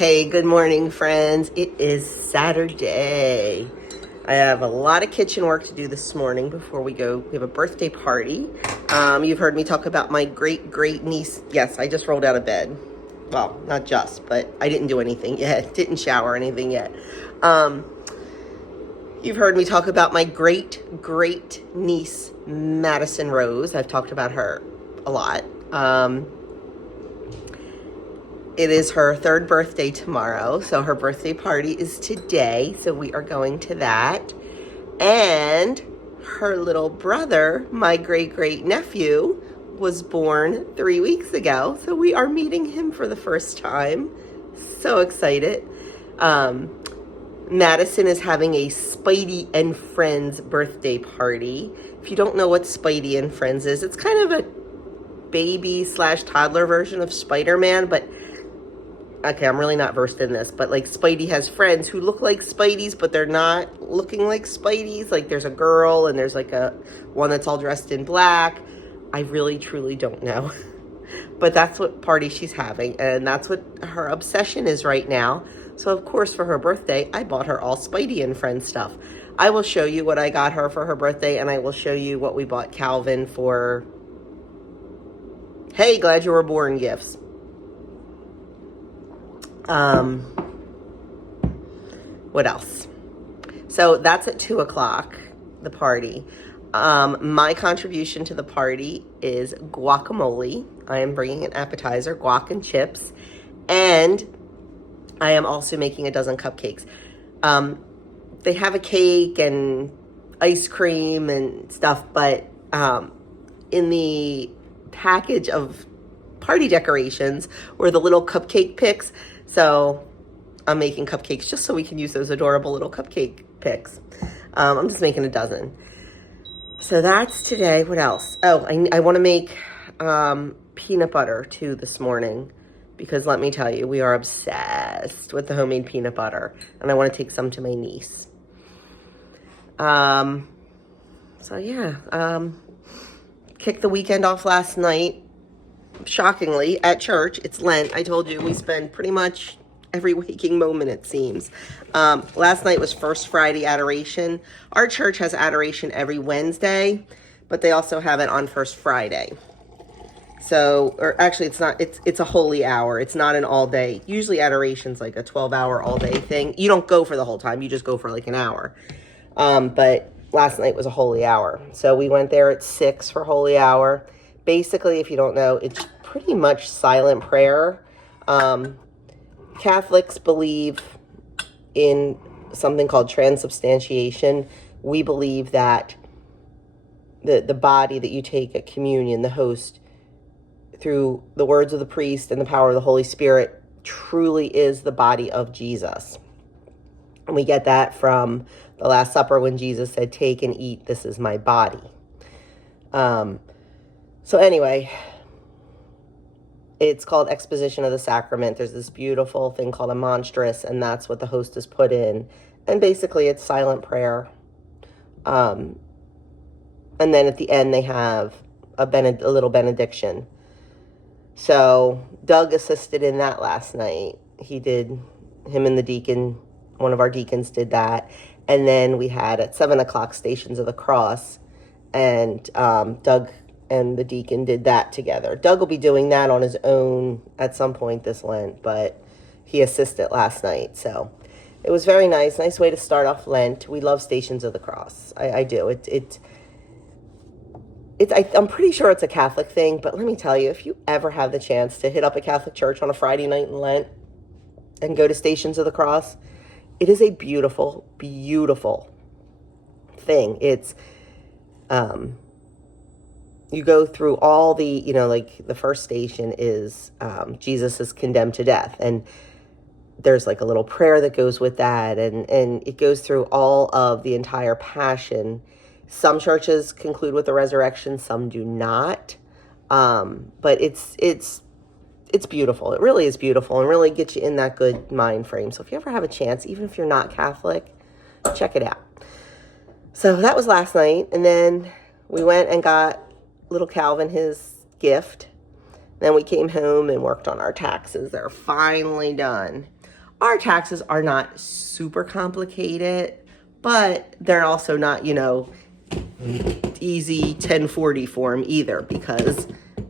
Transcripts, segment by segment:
Hey, good morning, friends. It is Saturday. I have a lot of kitchen work to do this morning before we go. We have a birthday party. You've heard me talk about my great niece. Yes, I just rolled out of bed. Well, not just, but I didn't do anything yet. Didn't shower or anything yet. You've heard me talk about my great niece, Madison Rose. I've talked about her a lot. It is her third birthday tomorrow, so her birthday party is today, so we are going to that. And her little brother, my great nephew, was born 3 weeks ago, so we are meeting him for the first time. So excited. Madison is having a Spidey and Friends birthday party. If you don't know what Spidey and Friends is, it's kind of a baby/toddler version of Spider-Man, but okay, I'm really not versed in this, but like Spidey has friends who look like Spideys, but they're not looking like Spideys. Like there's a girl and there's like one that's all dressed in black. I really, truly don't know. But that's what party she's having, and that's what her obsession is right now. So of course for her birthday, I bought her all Spidey and Friends stuff. I will show you what I got her for her birthday, and I will show you what we bought Calvin for, hey, glad you were born gifts. What else? So that's at 2 o'clock, the party. My contribution to the party is guacamole. I am bringing an appetizer, guac and chips, and I am also making a dozen cupcakes. They have a cake and ice cream and stuff, but in the package of party decorations were the little cupcake picks. So I'm making cupcakes just so we can use those adorable little cupcake picks. I'm just making a dozen. So that's today. What else? Oh, I want to make peanut butter too this morning, because let me tell you, we are obsessed with the homemade peanut butter, and I want to take some to my niece. So yeah, kicked the weekend off last night. Shockingly, at church. It's Lent. I told you we spend pretty much every waking moment, it seems. Last night was First Friday Adoration. Our church has adoration every Wednesday, but they also have it on First Friday. So, or actually it's not, it's a holy hour. It's not an all day. Usually adoration's like a 12-hour all day thing. You don't go for the whole time. You just go for like an hour. But last night was a holy hour. So we went there at 6 for holy hour. Basically, if you don't know, it's pretty much silent prayer. Catholics believe in something called transubstantiation. We believe that the body that you take at communion, the host, through the words of the priest and the power of the Holy Spirit, truly is the body of Jesus. And we get that from the Last Supper when Jesus said, "Take and eat, this is my body." So anyway, it's called exposition of the sacrament. There's this beautiful thing called a monstrous, and that's what the host is put in. And basically it's silent prayer. And then at the end they have a little benediction. So Doug assisted in that last night. Him and the deacon, one of our deacons did that. And then we had at 7 o'clock Stations of the Cross, and Doug and the deacon did that together. Doug will be doing that on his own at some point this Lent, but he assisted last night. So it was very nice. Nice way to start off Lent. We love Stations of the Cross. I do. I'm pretty sure it's a Catholic thing, but let me tell you, if you ever have the chance to hit up a Catholic church on a Friday night in Lent and go to Stations of the Cross, it is a beautiful, beautiful thing. It's, you go through all the, like the first station is Jesus is condemned to death. And there's like a little prayer that goes with that. And it goes through all of the entire passion. Some churches conclude with the resurrection, some do not. But it's beautiful. It really is beautiful and really gets you in that good mind frame. So if you ever have a chance, even if you're not Catholic, check it out. So that was last night. And then we went and got little Calvin his gift. Then we came home and worked on our taxes. They're finally done. Our taxes are not super complicated, but they're also not, you know, easy 1040 form either, because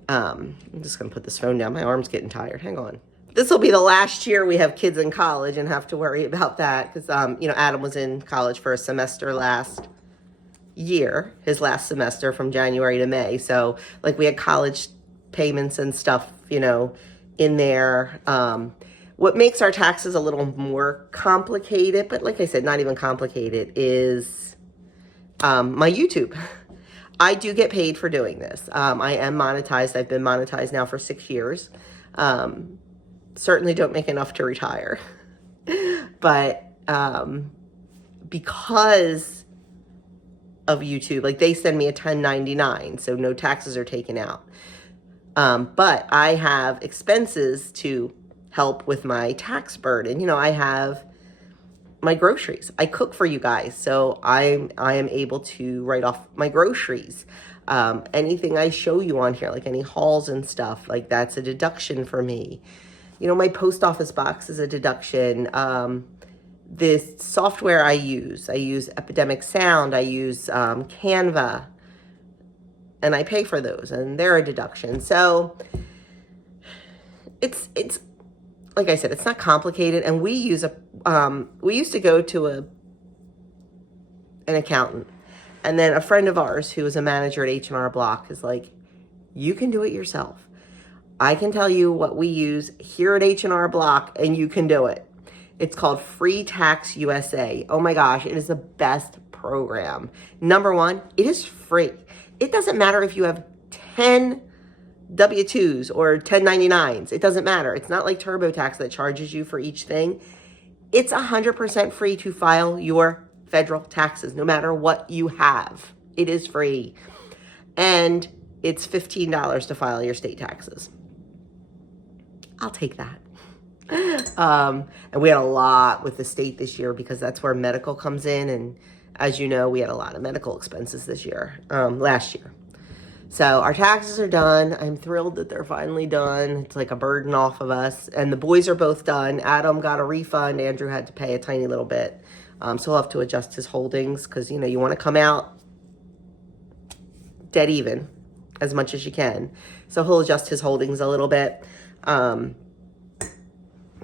I'm just going to put this phone down. My arm's getting tired. Hang on. This will be the last year we have kids in college and have to worry about that because, you know, Adam was in college for a semester last year, his last semester from January to May. So, like, we had college payments and stuff, you know, in there. What makes our taxes a little more complicated, but like I said, not even complicated, is my YouTube. I do get paid for doing this. I am monetized. I've been monetized now for 6 years. Certainly don't make enough to retire. But because of YouTube, like they send me a 1099, so no taxes are taken out. But I have expenses to help with my tax burden. You know, I have my groceries. I cook for you guys, so I am able to write off my groceries. Anything I show you on here, like any hauls and stuff, like that's a deduction for me. You know, my post office box is a deduction. This software I use Epidemic Sound, I use Canva, and I pay for those, and they're a deduction. So it's like I said, it's not complicated, and we used to go to an accountant, and then a friend of ours who was a manager at H&R Block is like, you can do it yourself. I can tell you what we use here at H&R Block, and you can do it. It's called Free Tax USA. Oh my gosh, it is the best program. Number one, it is free. It doesn't matter if you have 10 W-2s or 1099s. It doesn't matter. It's not like TurboTax that charges you for each thing. It's 100% free to file your federal taxes, no matter what you have. It is free. And it's $15 to file your state taxes. I'll take that. And we had a lot with the state this year because that's where medical comes in. And as you know, we had a lot of medical expenses this year, last year. So our taxes are done. I'm thrilled that they're finally done. It's like a burden off of us. And the boys are both done. Adam got a refund. Andrew had to pay a tiny little bit. So he'll have to adjust his holdings because, you know, you want to come out dead even as much as you can. So he'll adjust his holdings a little bit.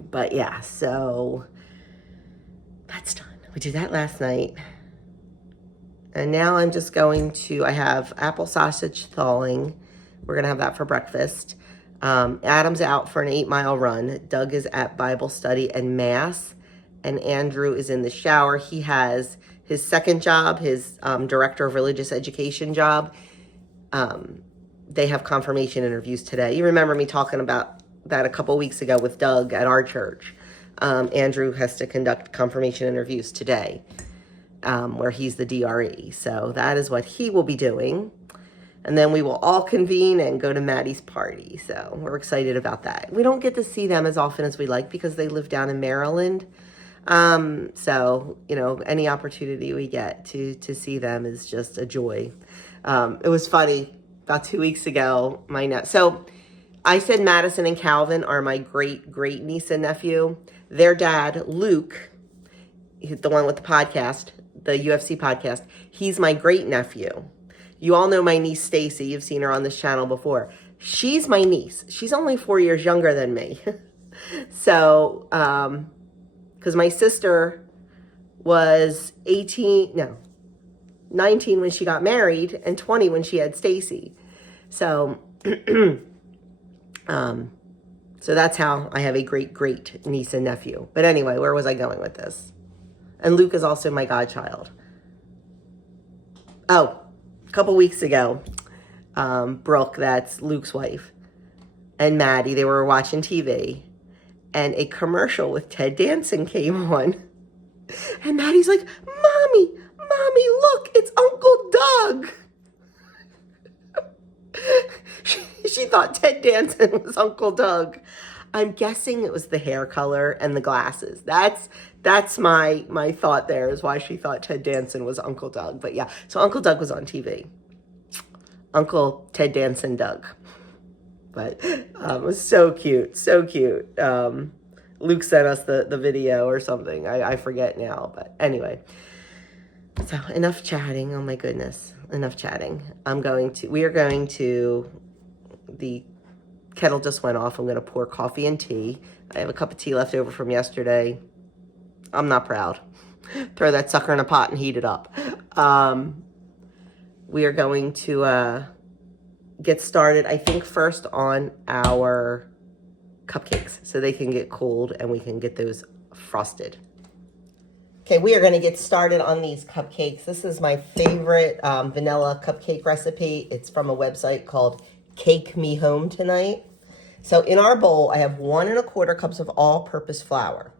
But yeah, so that's done. We did that last night. And now I'm just going to, I have apple sausage thawing. We're going to have that for breakfast. Adam's out for an 8-mile run. Doug is at Bible study and mass. And Andrew is in the shower. He has his second job, his director of religious education job. They have confirmation interviews today. You remember me talking about that a couple weeks ago with Doug at our church. Andrew has to conduct confirmation interviews today. Where he's the DRE. So that is what he will be doing. And then we will all convene and go to Maddie's party. So we're excited about that. We don't get to see them as often as we like because they live down in Maryland. So, you know, any opportunity we get to see them is just a joy. It was funny. About 2 weeks ago, so I said Madison and Calvin are my great niece and nephew. Their dad, Luke, the one with the podcast, the UFC podcast, he's my great nephew. You all know my niece Stacy. You've seen her on this channel before. She's my niece. She's only 4 years younger than me. So, because my sister was 19 when she got married and 20 when she had Stacy. So, so that's how I have a great niece and nephew. But anyway, where was I going with this? And Luke is also my godchild. Oh, a couple weeks ago, Brooke, that's Luke's wife, and Maddie, they were watching TV, and a commercial with Ted Danson came on. And Maddie's like, Mommy, look, it's Uncle Doug. She thought Ted Danson was Uncle Doug. I'm guessing it was the hair color and the glasses. That's my thought there, is why she thought Ted Danson was Uncle Doug. But yeah, so Uncle Doug was on TV. Uncle Ted Danson Doug. But it was so cute, so cute. Luke sent us the video or something. I forget now, but anyway. So enough chatting. Oh my goodness, enough chatting. We are going to, the kettle just went off. I'm going to pour coffee and tea. I have a cup of tea left over from yesterday. I'm not proud. Throw that sucker in a pot and heat it up. We are going to get started, I think, first on our cupcakes so they can get cooled and we can get those frosted. Okay, we are going to get started on these cupcakes. This is my favorite vanilla cupcake recipe. It's from a website called Cake Me Home Tonight. So in our bowl, I have 1 1/4 cups of all-purpose flour.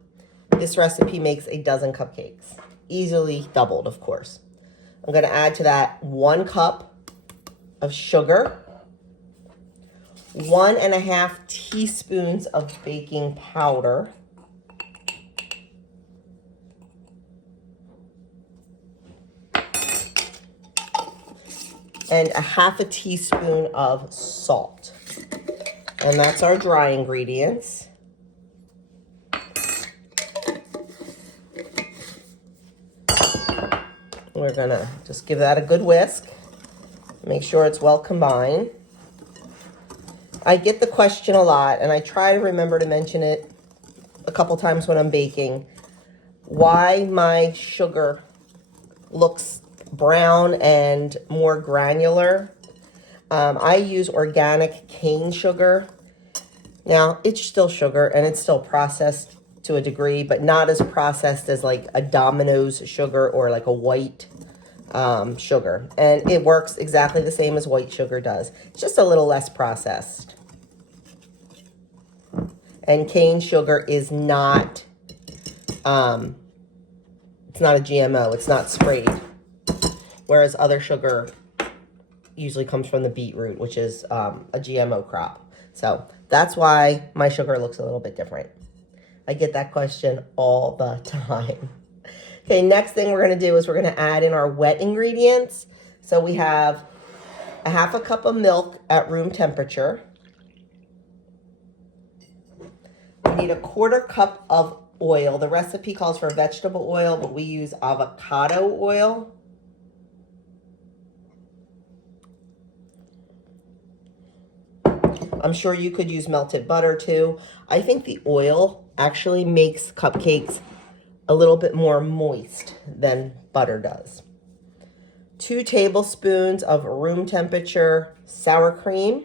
This recipe makes a dozen cupcakes, easily doubled, of course. I'm going to add to that 1 cup of sugar, 1 1/2 teaspoons of baking powder, and 1/2 teaspoon of salt. And that's our dry ingredients. We're gonna just give that a good whisk. Make sure it's well combined. I get the question a lot, and I try to remember to mention it a couple times when I'm baking, why my sugar looks brown and more granular. I use organic cane sugar. Now, it's still sugar and it's still processed to a degree, but not as processed as like a Domino's sugar or like a white sugar. And it works exactly the same as white sugar does. It's just a little less processed. And cane sugar is not, it's not a GMO. It's not sprayed. Whereas other sugar usually comes from the beetroot, which is a GMO crop. So that's why my sugar looks a little bit different. I get that question all the time. Okay, next thing we're going to do is we're going to add in our wet ingredients. So we have 1/2 cup of milk at room temperature. We need 1/4 cup of oil. The recipe calls for vegetable oil, but we use avocado oil. I'm sure you could use melted butter too. I think the oil actually makes cupcakes a little bit more moist than butter does. 2 tablespoons of room temperature sour cream.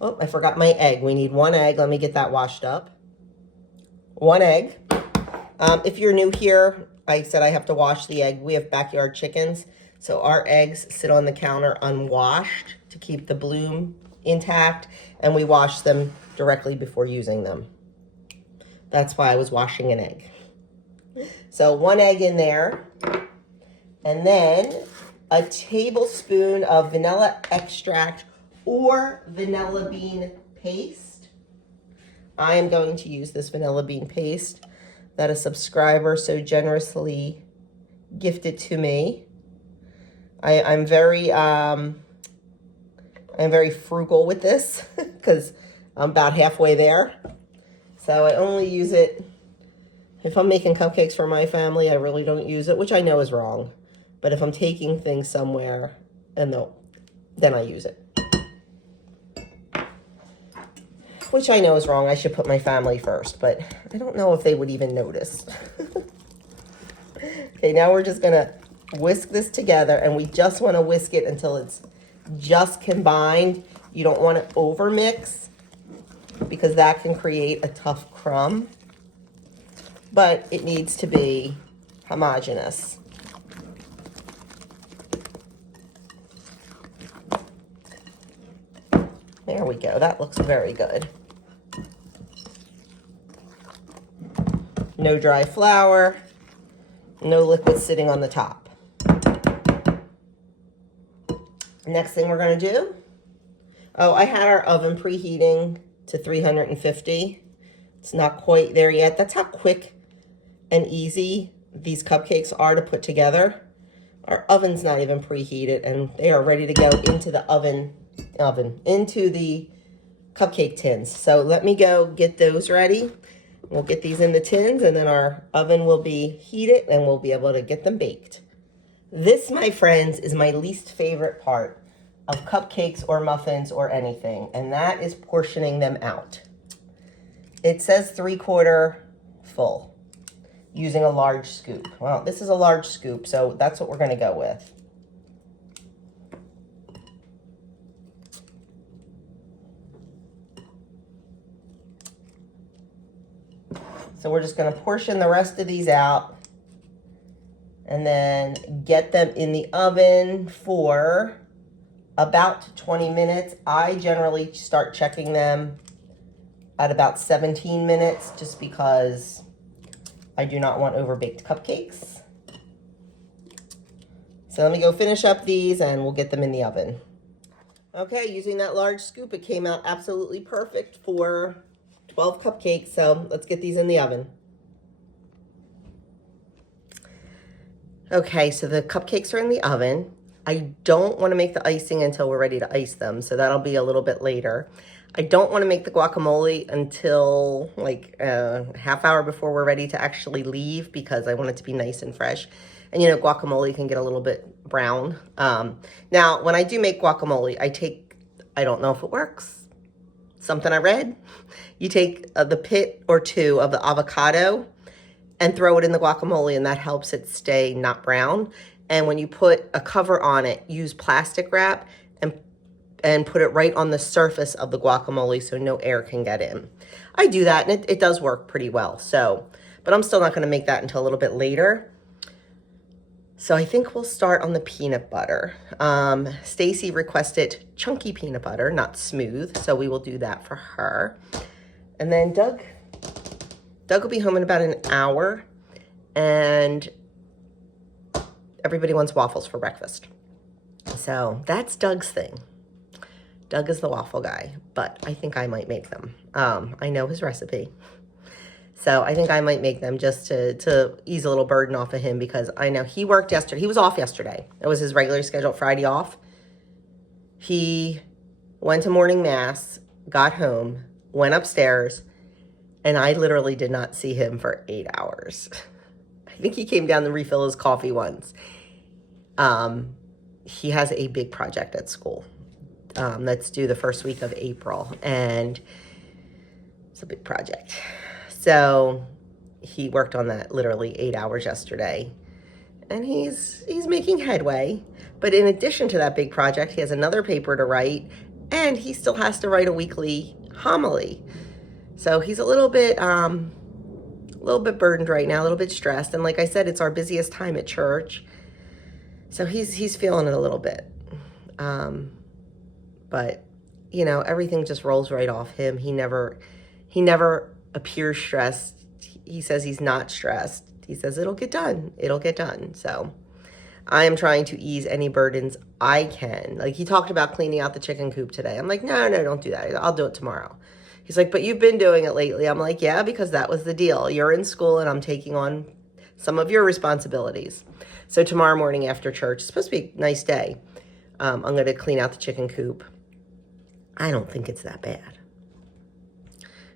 Oh, I forgot my egg. We need 1 egg. Let me get that washed up. 1 egg. If you're new here, I said I have to wash the egg. We have backyard chickens. So our eggs sit on the counter unwashed to keep the bloom intact, and we wash them directly before using them. That's why I was washing an egg. So 1 egg in there, and then a tablespoon of vanilla extract or vanilla bean paste. I am going to use this vanilla bean paste that a subscriber so generously gifted to me. I'm very frugal with this because I'm about halfway there. So I only use it if I'm making cupcakes for my family. I really don't use it, which I know is wrong. But if I'm taking things somewhere, then I use it. Which I know is wrong. I should put my family first, but I don't know if they would even notice. Okay, now we're just gonna whisk this together, and we just want to whisk it until it's just combined. You don't want to over mix because that can create a tough crumb, but it needs to be homogeneous. There we go. That looks very good. No dry flour, no liquid sitting on the top. Next thing we're going to do, I had our oven preheating to 350. It's not quite there yet. That's how quick and easy these cupcakes are to put together. Our oven's not even preheated, and they are ready to go into the oven, into the cupcake tins. So let me go get those ready. We'll get these in the tins, and then our oven will be heated and we'll be able to get them baked. This, my friends, is my least favorite part of cupcakes or muffins or anything, and that is portioning them out. It says 3/4 full using a large scoop. Well, this is a large scoop, so that's what we're going to go with. So we're just going to portion the rest of these out and then get them in the oven for about 20 minutes. I generally start checking them at about 17 minutes just because I do not want overbaked cupcakes. So let me go finish up these and we'll get them in the oven. Okay, using that large scoop, it came out absolutely perfect for 12 cupcakes, so let's get these in the oven. Okay, so the cupcakes are in the oven. I don't want to make the icing until we're ready to ice them, so that'll be a little bit later. I don't want to make the guacamole until like a half hour before we're ready to actually leave because I want it to be nice and fresh. And you know, guacamole can get a little bit brown. Now, when I do make guacamole, I don't know if it works, something I read. You take the pit or two of the avocado and throw it in the guacamole, and that helps it stay not brown. And when you put a cover on it, use plastic wrap and put it right on the surface of the guacamole so no air can get in. I do that, and it does work pretty well. So, but I'm still not going to make that until a little bit later. So I think we'll start on the peanut butter. Stacy requested chunky peanut butter, not smooth, so we will do that for her. And then Doug will be home in about an hour, and everybody wants waffles for breakfast. So that's Doug's thing. Doug is the waffle guy, but I think I might make them. I know his recipe. So I think I might make them just to ease a little burden off of him because I know he worked yesterday. He was off yesterday. It was his regularly scheduled Friday off. He went to morning mass, got home, went upstairs, and I literally did not see him for 8 hours. I think he came down to refill his coffee once. He has a big project at school that's due the first week of April, and it's a big project. So he worked on that literally 8 hours yesterday, and he's making headway. But in addition to that big project, he has another paper to write, and he still has to write a weekly homily. So he's a little bit burdened right now, a little bit stressed. And like I said, it's our busiest time at church. So he's feeling it a little bit. But you know, everything just rolls right off him. He never appears stressed. He says he's not stressed. He says it'll get done. It'll get done. So I am trying to ease any burdens I can. Like he talked about cleaning out the chicken coop today. I'm like, no, don't do that. I'll do it tomorrow. He's like, but you've been doing it lately. I'm like, yeah, because that was the deal. You're in school and I'm taking on some of your responsibilities. So tomorrow morning after church, it's supposed to be a nice day. I'm going to clean out the chicken coop. I don't think it's that bad.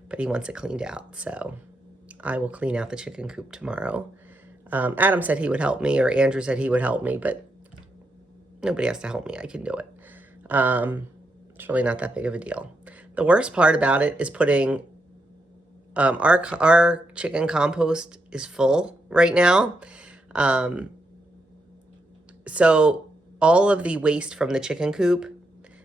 But he wants it cleaned out. So I will clean out the chicken coop tomorrow. Adam said he would help me, or Andrew said he would help me, but nobody has to help me. I can do it. It's really not that big of a deal. The worst part about it is putting, our chicken compost is full right now. So all of the waste from the chicken coop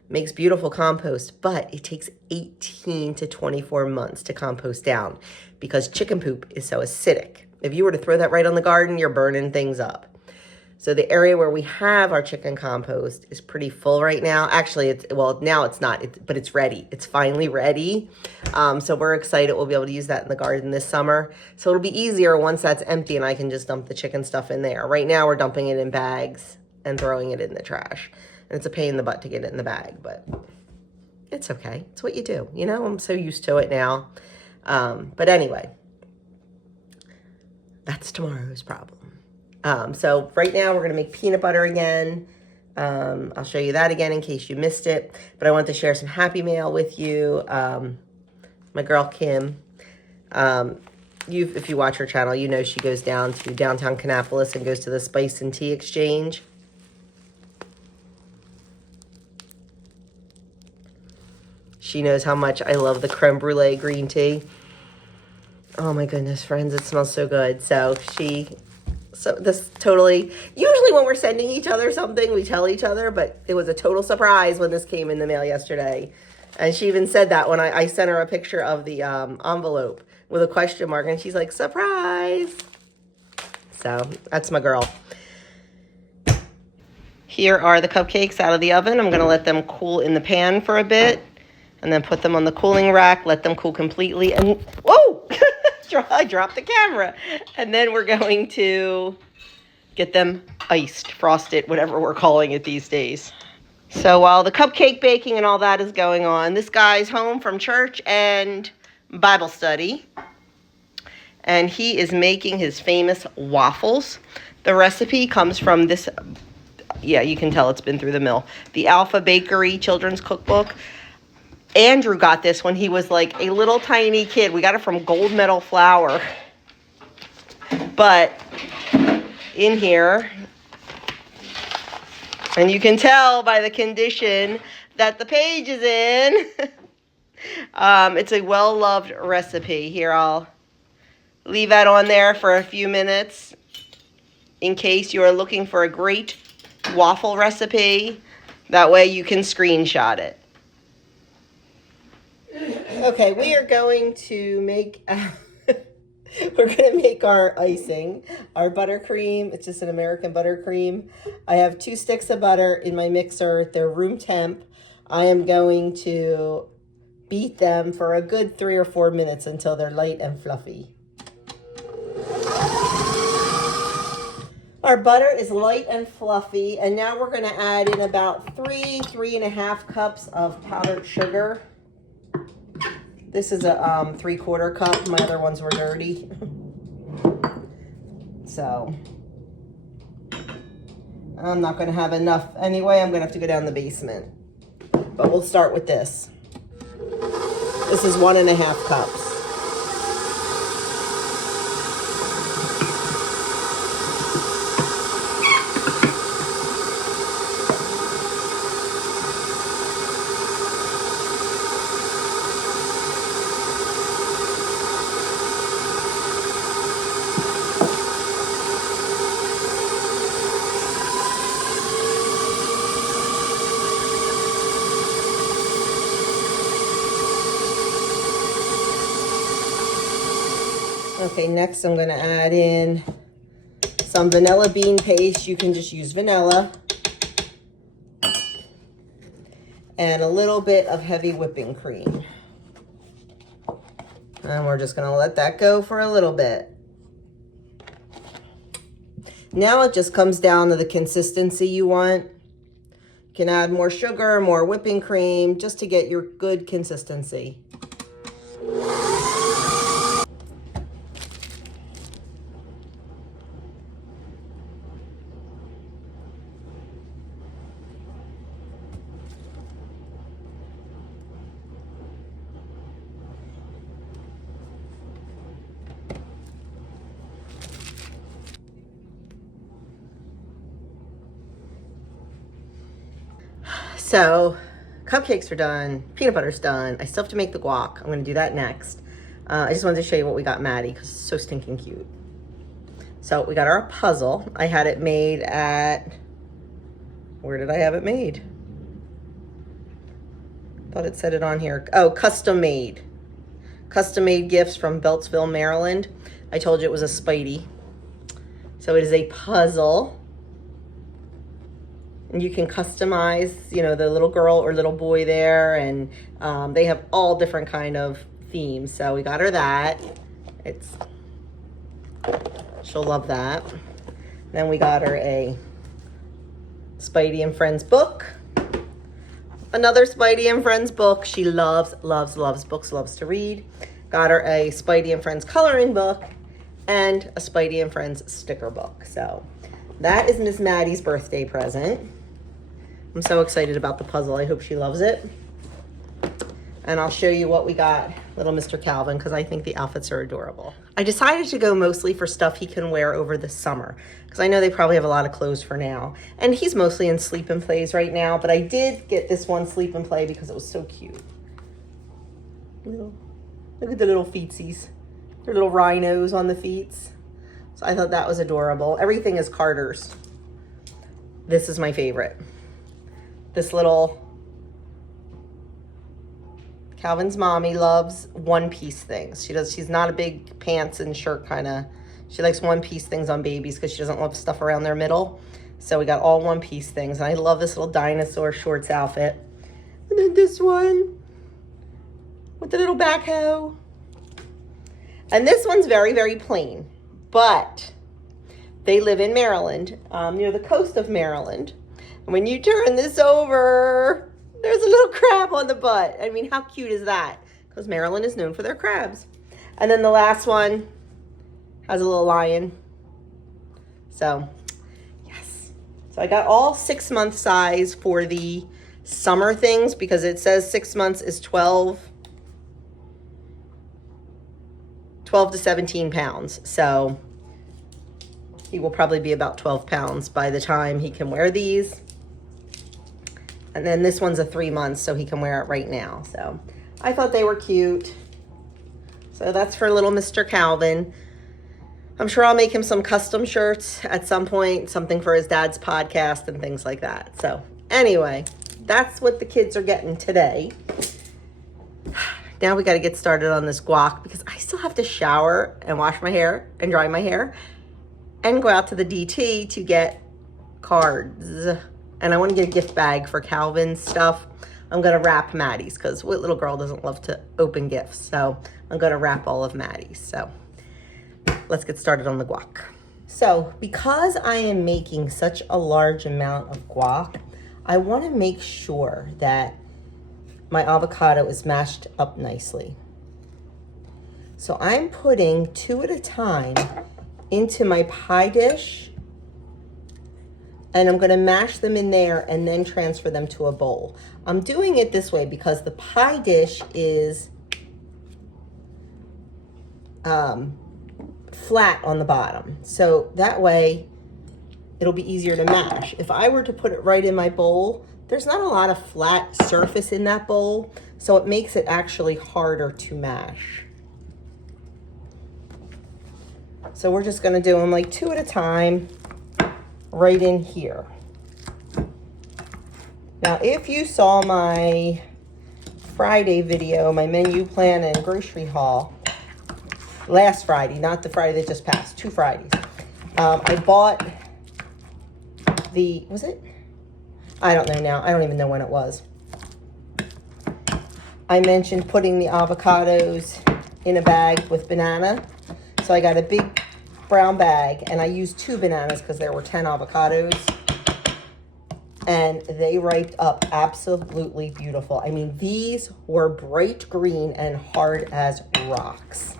makes beautiful compost, but it takes 18 to 24 months to compost down because chicken poop is so acidic. If you were to throw that right on the garden, you're burning things up. So the area where we have our chicken compost is pretty full right now. Actually, now it's not, but it's ready. It's finally ready. So we're excited. We'll be able to use that in the garden this summer. So it'll be easier once that's empty and I can just dump the chicken stuff in there. Right now we're dumping it in bags and throwing it in the trash. And it's a pain in the butt to get it in the bag, but it's okay. It's what you do. You know, I'm so used to it now. But anyway, that's tomorrow's problem. So right now we're going to make peanut butter again. I'll show you that again in case you missed it. But I want to share some happy mail with you. My girl Kim, if you watch her channel, you know she goes down to downtown Kannapolis and goes to the Spice and Tea Exchange. She knows how much I love the creme brulee green tea. Oh my goodness, friends, it smells so good. So this totally, usually when we're sending each other something, we tell each other, but it was a total surprise when this came in the mail yesterday. And she even said that when I sent her a picture of the envelope with a question mark, and she's like, surprise. So that's my girl. Here are the cupcakes out of the oven. I'm gonna let them cool in the pan for a bit and then put them on the cooling rack, let them cool completely, and whoa! I dropped the camera. And then we're going to get them iced, frosted, whatever we're calling it these days. So while the cupcake baking and all that is going on, this guy's home from church and Bible study. And he is making his famous waffles. The recipe comes from this, yeah, you can tell it's been through the mill, the Alpha Bakery Children's Cookbook. Andrew got this when he was like a little tiny kid. We got it from Gold Medal Flour. But in here, and you can tell by the condition that the page is in, it's a well-loved recipe. Here, I'll leave that on there for a few minutes in case you are looking for a great waffle recipe. That way you can screenshot it. Okay, we are going to make, we're going to make our icing, our buttercream. It's just an American buttercream. I have 2 sticks of butter in my mixer. They're room temp. I am going to beat them for a good 3 or 4 minutes until they're light and fluffy. Our butter is light and fluffy, and now we're going to add in about 3.5 cups of powdered sugar. This is a 3/4 cup. My other ones were dirty. So I'm not going to have enough anyway. I'm going to have to go down the basement. But we'll start with this. This is 1.5 cups. Okay, next I'm going to add in some vanilla bean paste. You can just use vanilla. And a little bit of heavy whipping cream. And we're just going to let that go for a little bit. Now it just comes down to the consistency you want. You can add more sugar, more whipping cream, just to get your good consistency. So cupcakes are done, peanut butter's done. I still have to make the guac. I'm going to do that next. I just wanted to show you what we got Maddie because it's so stinking cute. So we got our puzzle. I had it made at, where did I have it made? Thought it said it on here. Oh, custom made. Custom made gifts from Beltsville, Maryland. I told you it was a Spidey. So it is a puzzle. And you can customize, you know, the little girl or little boy there. And they have all different kind of themes. So we got her that. She'll love that. Then we got her a Spidey and Friends book. Another Spidey and Friends book. She loves books, loves to read. Got her a Spidey and Friends coloring book and a Spidey and Friends sticker book. So that is Miss Maddie's birthday present. I'm so excited about the puzzle. I hope she loves it. And I'll show you what we got little Mr. Calvin, because I think the outfits are adorable. I decided to go mostly for stuff he can wear over the summer, because I know they probably have a lot of clothes for now. And he's mostly in sleep and plays right now, but I did get this one sleep and play because it was so cute. Look at the little feetsies. They're little rhinos on the feet. So I thought that was adorable. Everything is Carter's. This is my favorite. This little, Calvin's mommy loves one-piece things. She's not a big pants and shirt kind of, she likes one-piece things on babies because she doesn't love stuff around their middle. So we got all one-piece things. And I love this little dinosaur shorts outfit. And then this one with the little backhoe. And this one's very, very plain, but they live in Maryland, near the coast of Maryland. And when you turn this over, there's a little crab on the butt. I mean, how cute is that? Because Maryland is known for their crabs. And then the last one has a little lion. So, yes. So I got all 6-month size for the summer things because it says 6 months is 12 to 17 pounds. So he will probably be about 12 pounds by the time he can wear these. And then this one's a 3 months, so he can wear it right now. So I thought they were cute. So that's for little Mr. Calvin. I'm sure I'll make him some custom shirts at some point, something for his dad's podcast and things like that. So anyway, that's what the kids are getting today. Now we got to get started on this guac because I still have to shower and wash my hair and dry my hair and go out to the DT to get cards. And I want to get a gift bag for Calvin's stuff. I'm going to wrap Maddie's because what little girl doesn't love to open gifts? So I'm going to wrap all of Maddie's. So let's get started on the guac. So because I am making such a large amount of guac, I want to make sure that my avocado is mashed up nicely. So I'm putting 2 at a time into my pie dish, and I'm going to mash them in there and then transfer them to a bowl. I'm doing it this way because the pie dish is flat on the bottom. So that way it'll be easier to mash. If I were to put it right in my bowl, there's not a lot of flat surface in that bowl, so it makes it actually harder to mash. So we're just gonna do them like 2 at a time right in here. Now, if you saw my Friday video, my menu plan and grocery haul, last Friday, not the Friday that just passed, 2 Fridays, I bought the, was it? I don't know now. I don't even know when it was. I mentioned putting the avocados in a bag with banana. So I got a big brown bag and I used 2 bananas because there were 10 avocados. And they riped up absolutely beautiful. I mean, these were bright green and hard as rocks.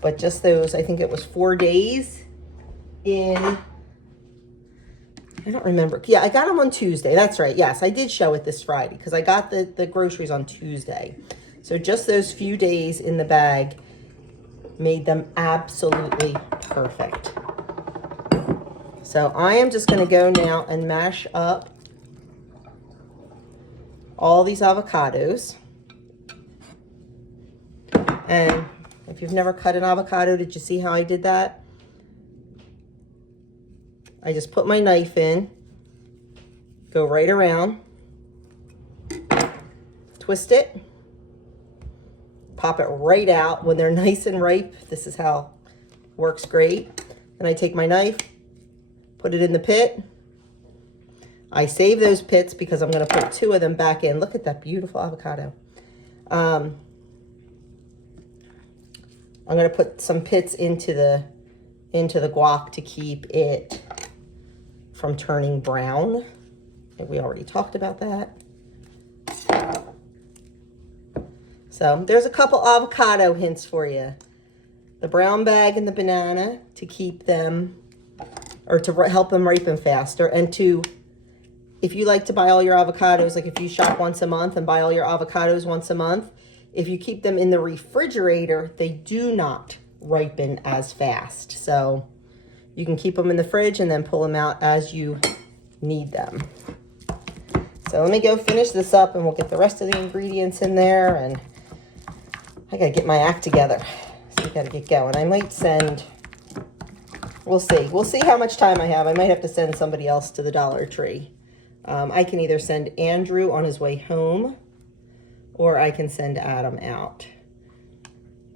But just those, I think it was 4 days in, I don't remember. Yeah, I got them on Tuesday. That's right. Yes, I did show it this Friday because I got the groceries on Tuesday. So just those few days in the bag made them absolutely perfect. So I am just going to go now and mash up all these avocados. And if you've never cut an avocado, did you see how I did that? I just put my knife in, go right around, twist it, pop it right out. When they're nice and ripe, this is how it works great. Then I take my knife, put it in the pit. I save those pits because I'm going to put 2 of them back in. Look at that beautiful avocado. I'm going to put some pits into the guac to keep it from turning brown. We already talked about that. So there's a couple avocado hints for you. The brown bag and the banana to keep them, or to help them ripen faster, and to if you like to buy all your avocados, like if you shop once a month and buy all your avocados once a month, if you keep them in the refrigerator, they do not ripen as fast. So you can keep them in the fridge and then pull them out as you need them. So let me go finish this up and we'll get the rest of the ingredients in there, and I gotta get my act together. So I gotta get going. I might send, we'll see. We'll see how much time I have. I might have to send somebody else to the Dollar Tree. I can either send Andrew on his way home or I can send Adam out.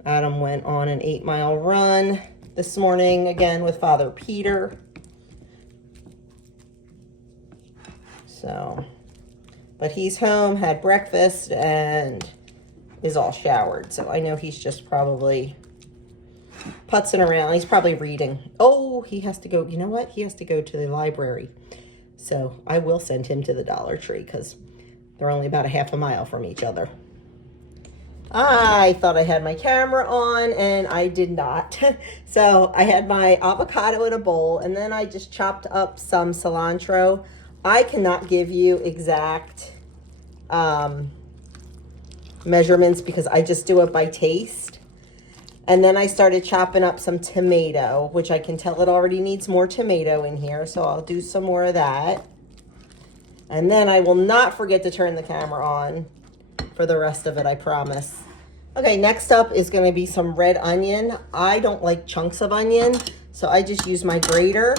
Adam went on an 8-mile run this morning again with Father Peter. So, but he's home, had breakfast, and is all showered. So I know he's just probably putzing around. He's probably reading. Oh, he has to go. You know what? He has to go to the library. So I will send him to the Dollar Tree because they're only about a half a mile from each other. I thought I had my camera on and I did not. So I had my avocado in a bowl and then I just chopped up some cilantro. I cannot give you exact measurements because I just do it by taste. And then I started chopping up some tomato, which I can tell it already needs more tomato in here. So I'll do some more of that. And then I will not forget to turn the camera on for the rest of it, I promise. Okay, next up is going to be some red onion. I don't like chunks of onion, so I just use my grater.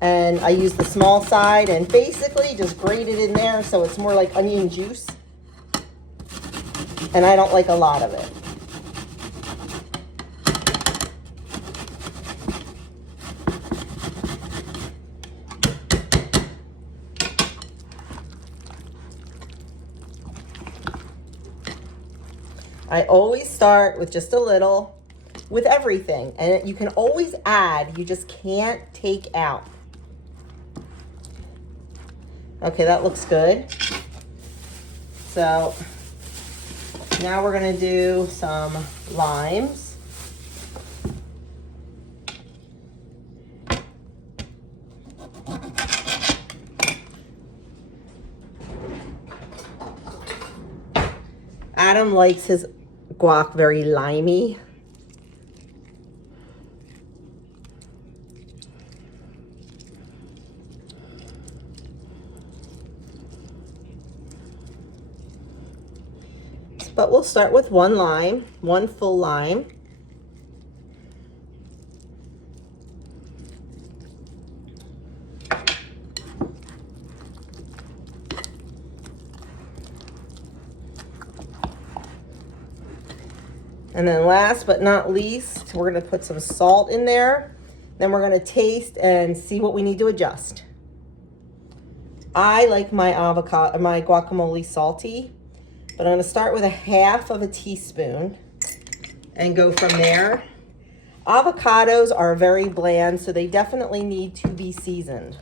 And I use the small side and basically just grate it in there so it's more like onion juice. And I don't like a lot of it. I always start with just a little with everything, and you can always add, you just can't take out. Okay, that looks good. So now we're gonna do some limes. Adam likes his guac very limey. But we'll start with one lime, one full lime. And then last but not least, we're going to put some salt in there. Then we're going to taste and see what we need to adjust. I like my guacamole salty, but I'm going to start with a half of a teaspoon and go from there. Avocados are very bland, so they definitely need to be seasoned.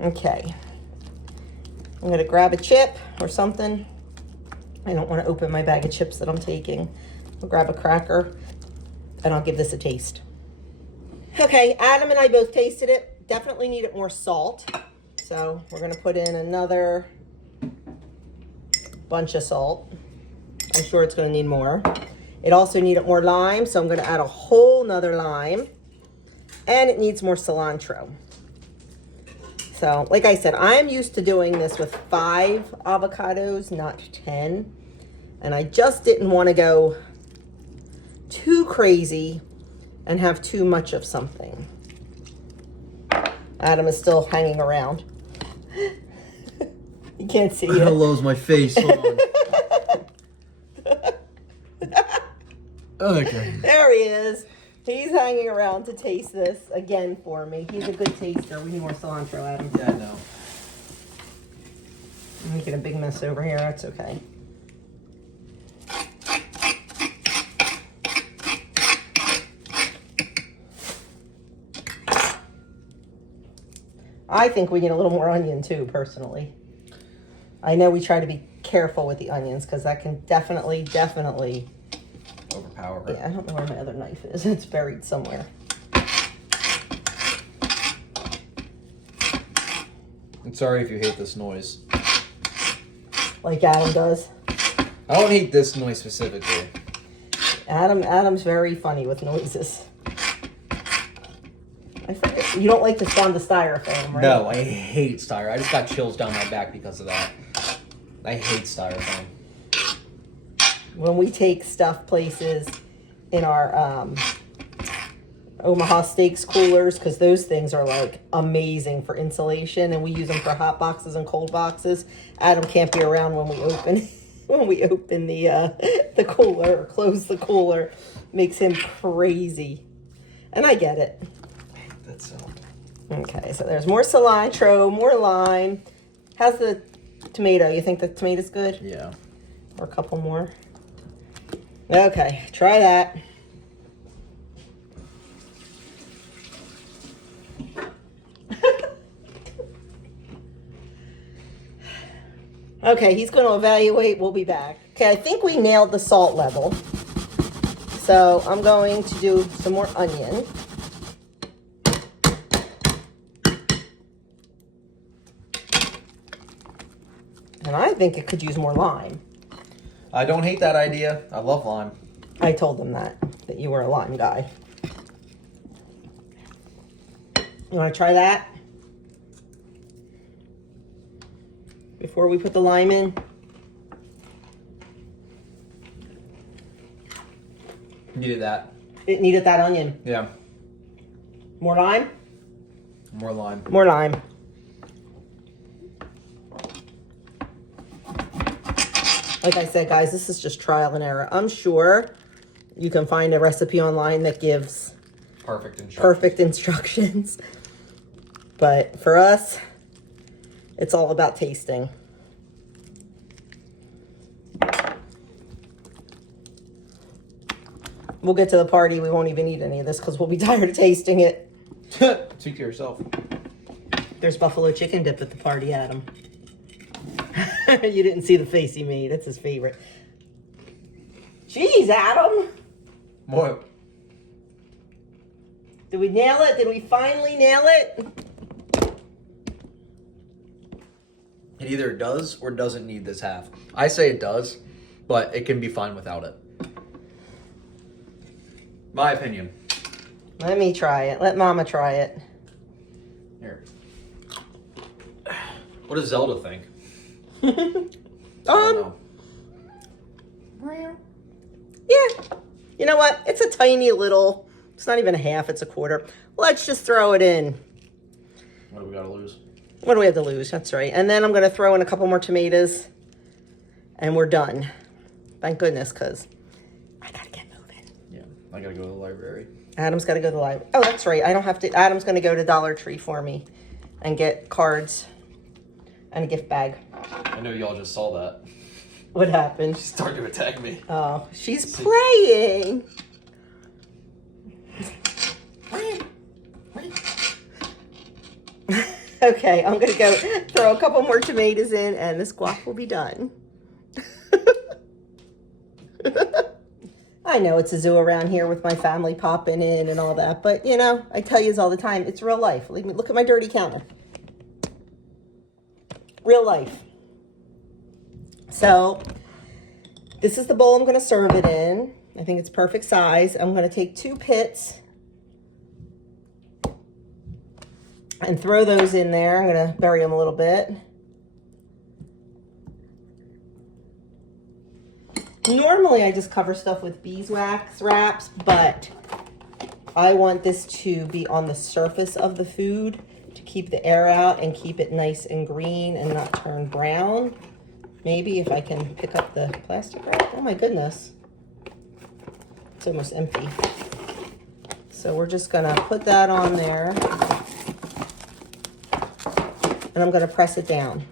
Okay. I'm going to grab a chip or something. I don't want to open my bag of chips that I'm taking. I'll grab a cracker and I'll give this a taste. Okay, Adam and I both tasted it. Definitely needed more salt. So we're going to put in another bunch of salt. I'm sure it's going to need more. It also needed more lime, so I'm going to add a whole nother lime. And it needs more cilantro. So, like I said, I'm used to doing this with 5 avocados, not 10. And I just didn't want to go too crazy and have too much of something. Adam is still hanging around. You can't see it. Hello's my face. Hold on. Okay. There he is. He's hanging around to taste this again for me. He's a good taster. We need more cilantro, Adam. Yeah, I know. I'm making a big mess over here. That's okay. I think we need a little more onion too, personally. I know we try to be careful with the onions because that can definitely Overpower it. Yeah, I don't know where my other knife is. It's buried somewhere. I'm sorry if you hate this noise. Like Adam does. I don't hate this noise specifically. Adam's very funny with noises. I forget. You don't like the sound of styrofoam, right? No, I hate styrofoam. I just got chills down my back because of that. I hate styrofoam. When we take stuff places in our Omaha Steaks coolers, because those things are like amazing for insulation, and we use them for hot boxes and cold boxes. Adam can't be around when we open the cooler or close the cooler. Makes him crazy, and I get it. That sound. Okay, so there's more cilantro, more lime. How's the tomato? You think the tomato's good? Yeah. Or a couple more? Okay, try that. Okay, he's going to evaluate. We'll be back. Okay, I think we nailed the salt level. So I'm going to do some more onion. And I think it could use more lime. I don't hate that idea. I love lime. I told them that you were a lime guy. You want to try that? Before we put the lime in? Needed that. It needed that onion. Yeah. More lime? More lime. More lime. Like I said, guys, this is just trial and error. I'm sure you can find a recipe online that gives perfect instructions. But for us, it's all about tasting. We'll get to the party. We won't even eat any of this because we'll be tired of tasting it. Speak to yourself. There's buffalo chicken dip at the party, Adam. You didn't see the face he made. That's his favorite. Jeez, Adam. What? Did we nail it? Did we finally nail it? It either does or doesn't need this half. I say it does, but it can be fine without it. My opinion. Let me try it. Let Mama try it. Here. What does Zelda think? Yeah. You know what? It's a tiny little, it's not even a half, it's a quarter. Let's just throw it in. What do we gotta lose? What do we have to lose? That's right. And then I'm going to throw in a couple more tomatoes and we're done. Thank goodness, because I got to get moving. Yeah, I gotta go to the library. Adam's got to go to the library. Oh, that's right. I don't have to. Adam's going to go to Dollar Tree for me and get cards and a gift bag. I know y'all just saw that. What happened? She started to attack me. Oh, she's playing. Okay, I'm going to go throw a couple more tomatoes in and this guac will be done. I know it's a zoo around here with my family popping in and all that, but you know, I tell you all the time, it's real life. Look at my dirty counter. Real life. So, this is the bowl I'm going to serve it in. I think it's perfect size. I'm going to take 2 pits and throw those in there. I'm going to bury them a little bit. Normally, I just cover stuff with beeswax wraps, but I want this to be on the surface of the food to keep the air out and keep it nice and green and not turn brown. Maybe if I can pick up the plastic wrap. Oh my goodness. It's almost empty. So we're just gonna put that on there. And I'm gonna press it down.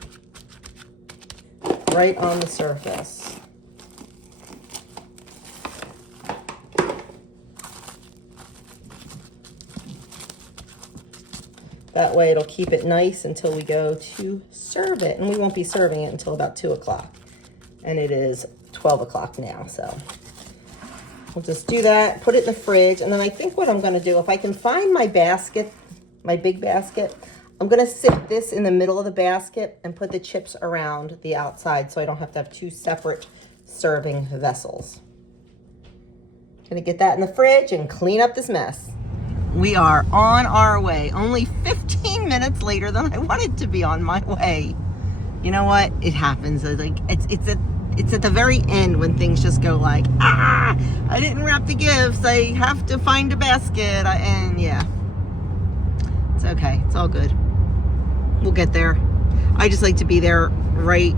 Right on the surface. That way it'll keep it nice until we go to serve it. And we won't be serving it until about 2 o'clock. And it is 12 o'clock now, so. We'll just do that, put it in the fridge. And then I think what I'm gonna do, if I can find my basket, my big basket, I'm going to sit this in the middle of the basket and put the chips around the outside so I don't have to have two separate serving vessels. Gonna get that in the fridge and clean up this mess. We are on our way, only 15 minutes later than I wanted to be on my way. You know what? It happens. It's at the very end when things just go like, I didn't wrap the gifts. I have to find a basket. And yeah, it's okay. It's all good. We'll get there. I just like to be there right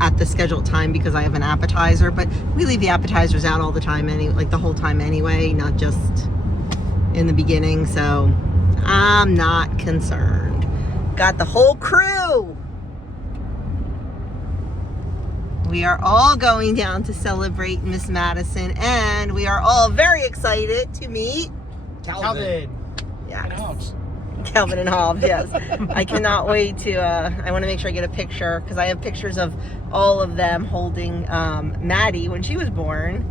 at the scheduled time because I have an appetizer, but we leave the appetizers out all the time, like the whole time anyway, not just in the beginning, so I'm not concerned. Got the whole crew. We are all going down to celebrate Miss Madison, and we are all very excited to meet Calvin. Yeah. Calvin and Hobbs, yes. I cannot wait to, I want to make sure I get a picture because I have pictures of all of them holding Maddie when she was born,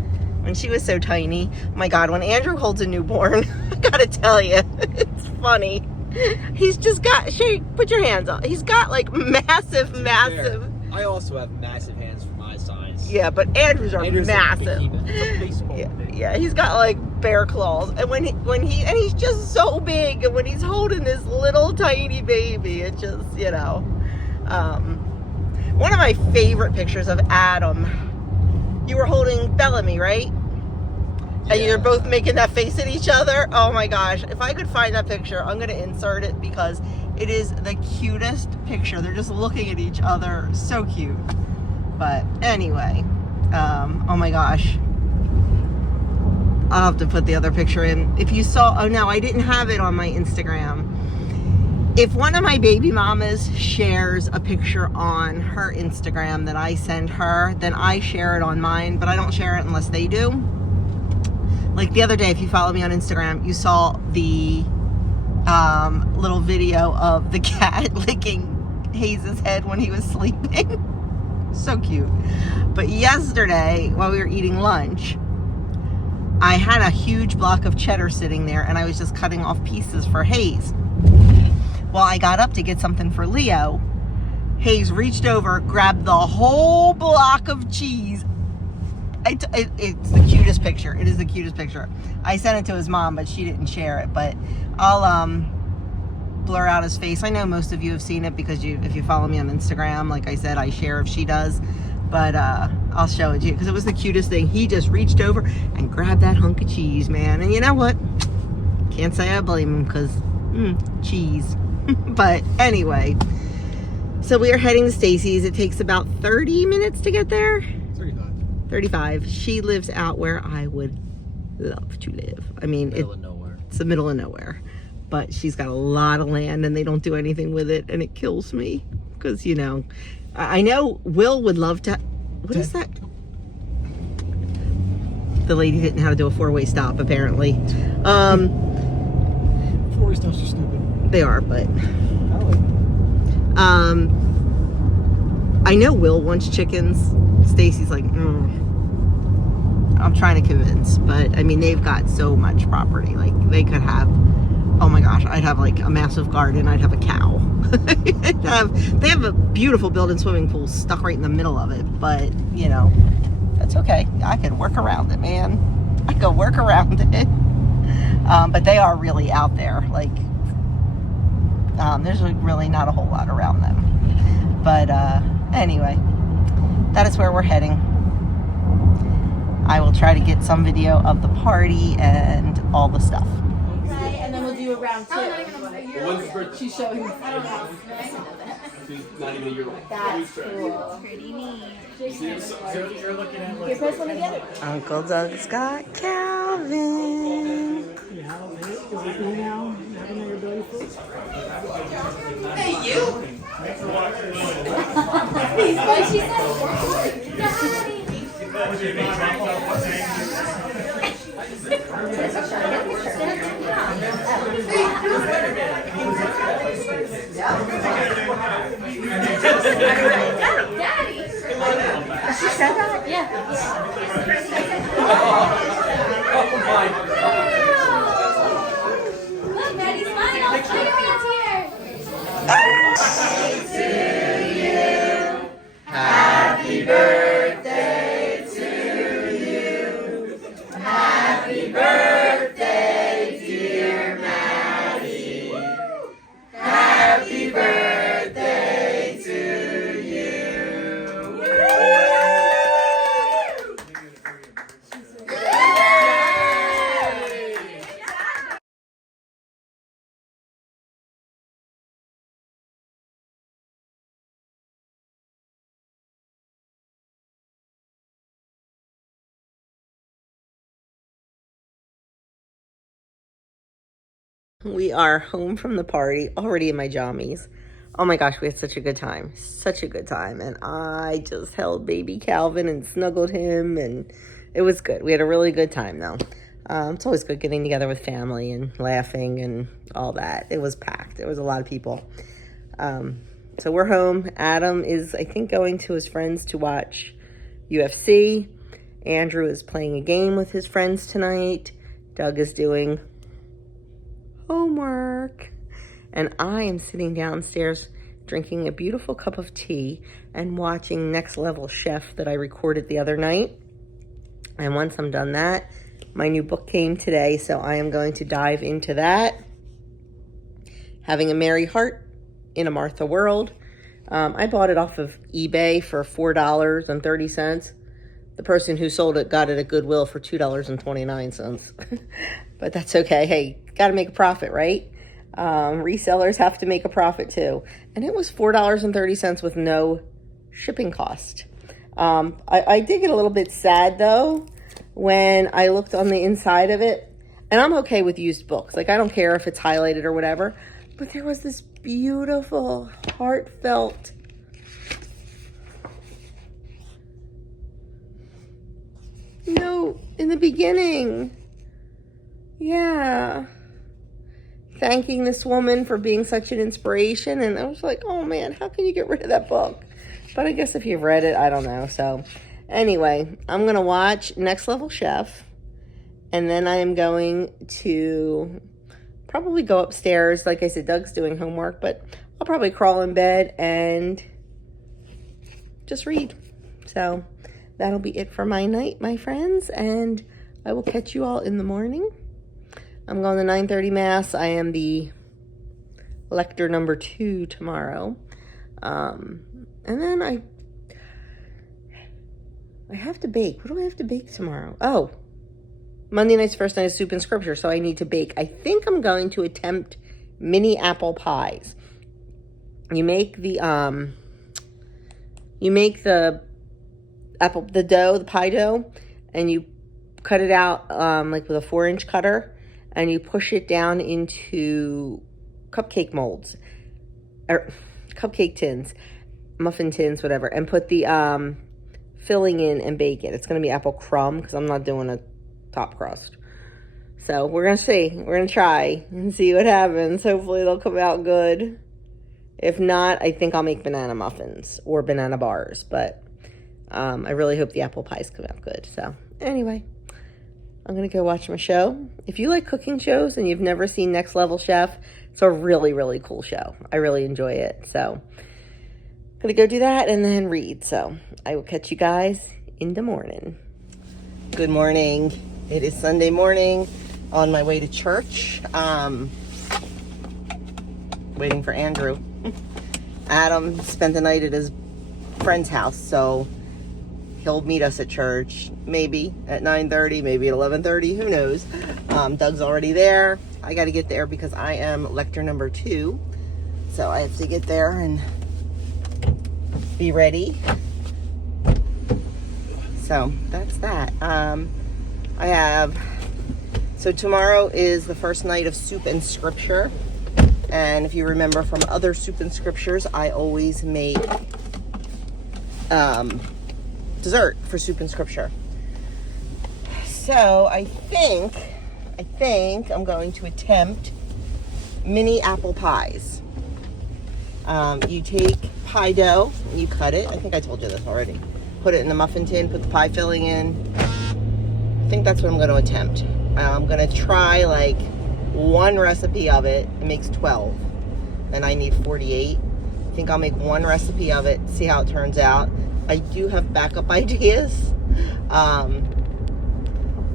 when she was so tiny. Oh my God, when Andrew holds a newborn, I gotta tell you, it's funny. He's just got, Shay, put your hands on. He's got like massive. I also have massive hands for my size. Yeah, but Andrew's massive. Yeah, he's got like bear claws, and he's just so big, and when he's holding this little tiny baby, it just, you know. One of my favorite pictures of Adam, you were holding Bellamy, right? And you're both making that face at each other. Oh my gosh, if I could find that picture, I'm gonna insert it because it is the cutest picture. They're just looking at each other, so cute. But anyway, oh my gosh, I'll have to put the other picture in. If you saw, oh no, I didn't have it on my Instagram. If one of my baby mamas shares a picture on her Instagram that I send her, then I share it on mine, but I don't share it unless they do. Like the other day, if you follow me on Instagram, you saw the little video of the cat licking Hayes' head when he was sleeping. So cute. But yesterday, while we were eating lunch, I had a huge block of cheddar sitting there, and I was just cutting off pieces for Hayes. Well, I got up to get something for Leo. Hayes reached over, grabbed the whole block of cheese. It's the cutest picture. It is the cutest picture. I sent it to his mom, but she didn't share it. But I'll blur out his face. I know most of you have seen it because if you follow me on Instagram, like I said, I share if she does. But I'll show it to you because it was the cutest thing. He just reached over and grabbed that hunk of cheese, man. And you know what? Can't say I blame him because cheese. But anyway, so we are heading to Stacy's. It takes about 30 minutes to get there. 35. She lives out where I would love to live. I mean, Middle of nowhere. It's the middle of nowhere. But she's got a lot of land and they don't do anything with it, and it kills me. Because, you know, I know Will would love to. What is that? The lady didn't know how to do a four-way stop, apparently. Four-way stops are stupid. They are, but. I like them. I know Will wants chickens. Stacy's like, I'm trying to convince, but I mean, they've got so much property. Like, they could have, oh my gosh, I'd have like a massive garden. I'd have a cow. They have a beautiful built-in swimming pool stuck right in the middle of it, but you know, that's okay. I could work around it, man. I could work around it. But they are really out there. Like, there's really not a whole lot around them. But anyway, that is where we're heading. I will try to get some video of the party and all the stuff. Right, and then we'll do a round two. She's showing me. She's not even a year old. That's cool. Pretty neat. You're looking at your first one together. Uncle Doug's got Calvin. Hey, you! What she said? Daddy! She said that? Yeah. Oh my God. Look, Daddy's smile. Spider-Man's here. Happy birthday to you. Happy birthday, dear Maddie. Happy birthday to you. We are home from the party, already in my jammies. Oh my gosh, we had such a good time. Such a good time. And I just held baby Calvin and snuggled him, and it was good. We had a really good time, though. It's always good getting together with family and laughing and all that. It was packed. There was a lot of people. So we're home. Adam is, I think, going to his friends to watch UFC. Andrew is playing a game with his friends tonight. Doug is doing homework, and I am sitting downstairs drinking a beautiful cup of tea and watching Next Level Chef that I recorded the other night. And once I'm done that, my new book came today, so I am going to dive into that. Having a Merry Heart in a Martha World. I bought it off of eBay for $4.30. The person who sold it got it at Goodwill for $2.29. But that's okay. Hey, got to make a profit, right? Resellers have to make a profit too. And it was $4.30 with no shipping cost. I did get a little bit sad though when I looked on the inside of it. And I'm okay with used books. Like, I don't care if it's highlighted or whatever. But there was this beautiful, heartfelt note in the beginning. Yeah. Thanking this woman for being such an inspiration. And I was like, oh man, how can you get rid of that book? But I guess if you've read it, I don't know. So anyway, I'm going to watch Next Level Chef. And then I am going to probably go upstairs. Like I said, Doug's doing homework, but I'll probably crawl in bed and just read. So that'll be it for my night, my friends. And I will catch you all in the morning. I'm going to 9:30 Mass. I am the lector number 2 tomorrow. And then I have to bake. What do I have to bake tomorrow? Oh, Monday night's first night of soup and scripture, so I need to bake. I think I'm going to attempt mini apple pies. You make the dough, the pie dough, and you cut it out like with a 4-inch cutter, and you push it down into cupcake molds or cupcake tins, muffin tins, whatever, and put the filling in and bake it. It's going to be apple crumb because I'm not doing a top crust. So we're going to see. We're going to try and see what happens. Hopefully they'll come out good. If not, I think I'll make banana muffins or banana bars, but I really hope the apple pies come out good. So anyway, I'm going to go watch my show. If you like cooking shows and you've never seen Next Level Chef, it's a really, really cool show. I really enjoy it. So I'm going to go do that and then read. So I will catch you guys in the morning. Good morning. It is Sunday morning on my way to church. Waiting for Andrew. Adam spent the night at his friend's house, so he'll meet us at church, maybe at 9:30, maybe at 11:30, who knows. Doug's already there. I got to get there because I am lector number 2, so I have to get there and be ready. So that's that. So tomorrow is the first night of soup and scripture. And if you remember from other soup and scriptures, I always make dessert for soup and scripture. So I think I'm going to attempt mini apple pies. You take pie dough, you cut it. I think I told you this already. Put it in the muffin tin, put the pie filling in. I think that's what I'm going to attempt. I'm going to try like one recipe of it. It makes 12. and I need 48. I think I'll make one recipe of it, see how it turns out. I do have backup ideas.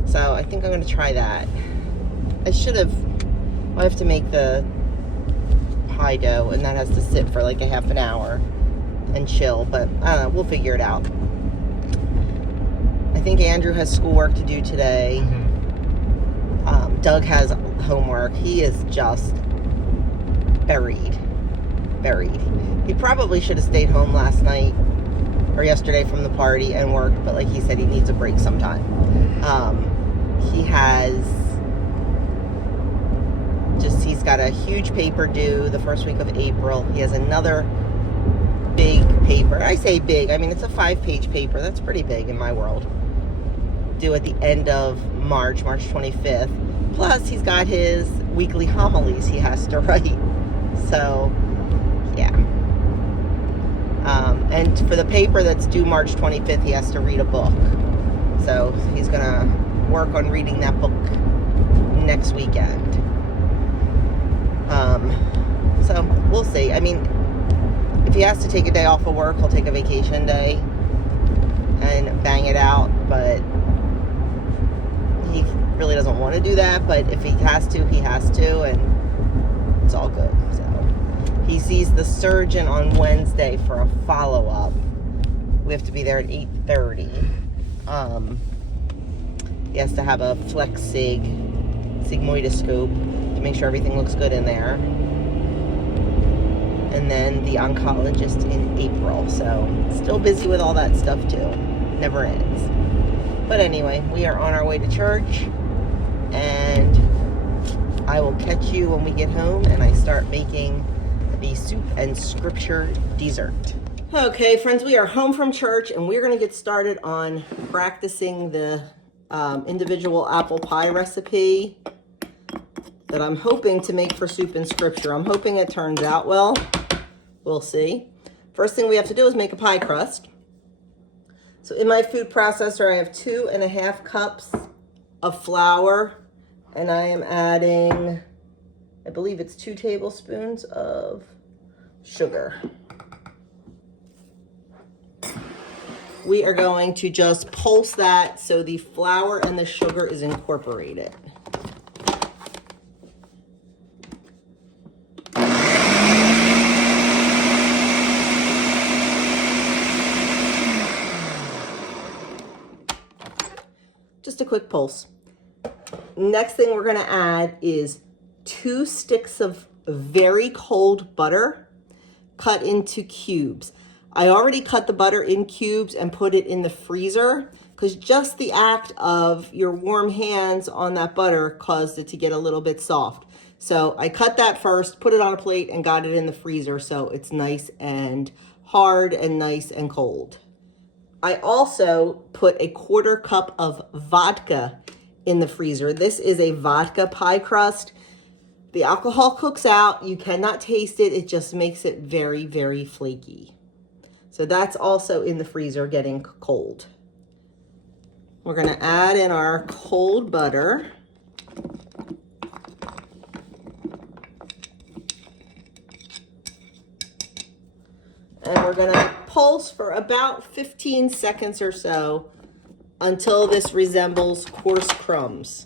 So I think I'm gonna try that. I have to make the pie dough, and that has to sit for like a half an hour and chill, but I don't know, we'll figure it out. I think Andrew has schoolwork to do today. Doug has homework. He is just buried. He probably should have stayed home last night or yesterday from the party and worked, but like he said, he needs a break sometime. He's got a huge paper due the first week of April. He has another big paper. I say big, I mean it's a 5-page paper. That's pretty big in my world. Due at the end of March 25th. Plus he's got his weekly homilies he has to write. So yeah. And for the paper that's due March 25th, he has to read a book. So he's gonna work on reading that book next weekend. So we'll see. I mean, if he has to take a day off of work, he'll take a vacation day and bang it out, but he really doesn't want to do that. But if he has to, he has to, and it's all good. So he sees the surgeon on Wednesday for a follow-up. We have to be there at 8:30. He has to have a flex sigmoidoscope to make sure everything looks good in there. And then the oncologist in April. So still busy with all that stuff too. Never ends. But anyway, we are on our way to church, and I will catch you when we get home and I start making the soup and scripture dessert. Okay, friends, we are home from church, and we're going to get started on practicing the individual apple pie recipe that I'm hoping to make for soup and scripture. I'm hoping it turns out well. We'll see. First thing we have to do is make a pie crust. So in my food processor, I have 2.5 cups of flour, and I am adding, I believe it's 2 tablespoons of sugar. We are going to just pulse that so the flour and the sugar is incorporated. Just a quick pulse. Next thing we're going to add is 2 sticks of very cold butter cut into cubes. I already cut the butter in cubes and put it in the freezer because just the act of your warm hands on that butter caused it to get a little bit soft. So I cut that first, put it on a plate, and got it in the freezer so it's nice and hard and nice and cold. I also put 1/4 cup of vodka in the freezer. This is a vodka pie crust. The alcohol cooks out. You cannot taste it. It just makes it very, very flaky. So that's also in the freezer getting cold. We're going to add in our cold butter. And we're going to pulse for about 15 seconds or so until this resembles coarse crumbs.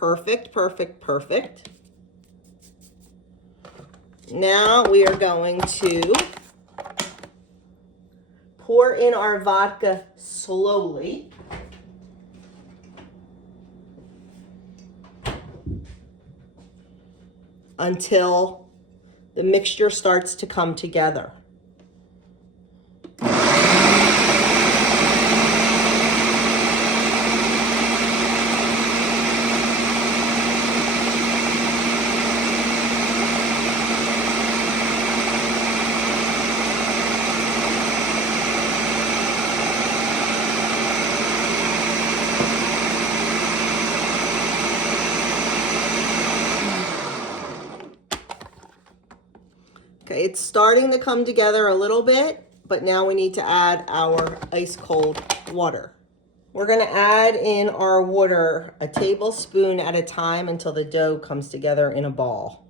Perfect, perfect, perfect. Now we are going to pour in our vodka slowly. Until the mixture starts to come together. Okay, it's starting to come together a little bit, but now we need to add our ice cold water. We're gonna add in our water a tablespoon at a time until the dough comes together in a ball.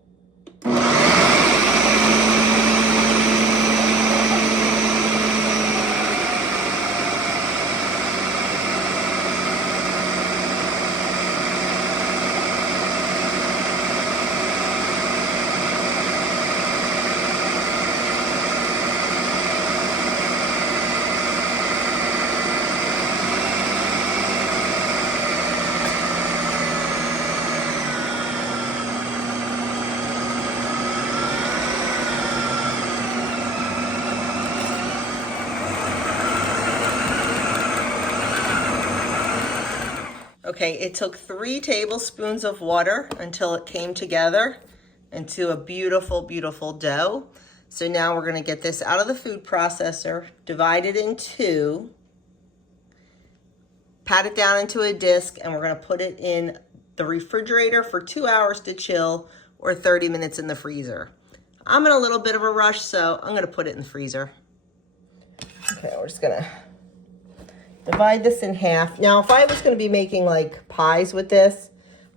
Okay, it took 3 tablespoons of water until it came together into a beautiful, beautiful dough. So now we're gonna get this out of the food processor, divide it in 2, pat it down into a disc, and we're gonna put it in the refrigerator for 2 hours to chill or 30 minutes in the freezer. I'm in a little bit of a rush, so I'm gonna put it in the freezer. Okay, we're just gonna divide this in half. Now, if I was going to be making like pies with this,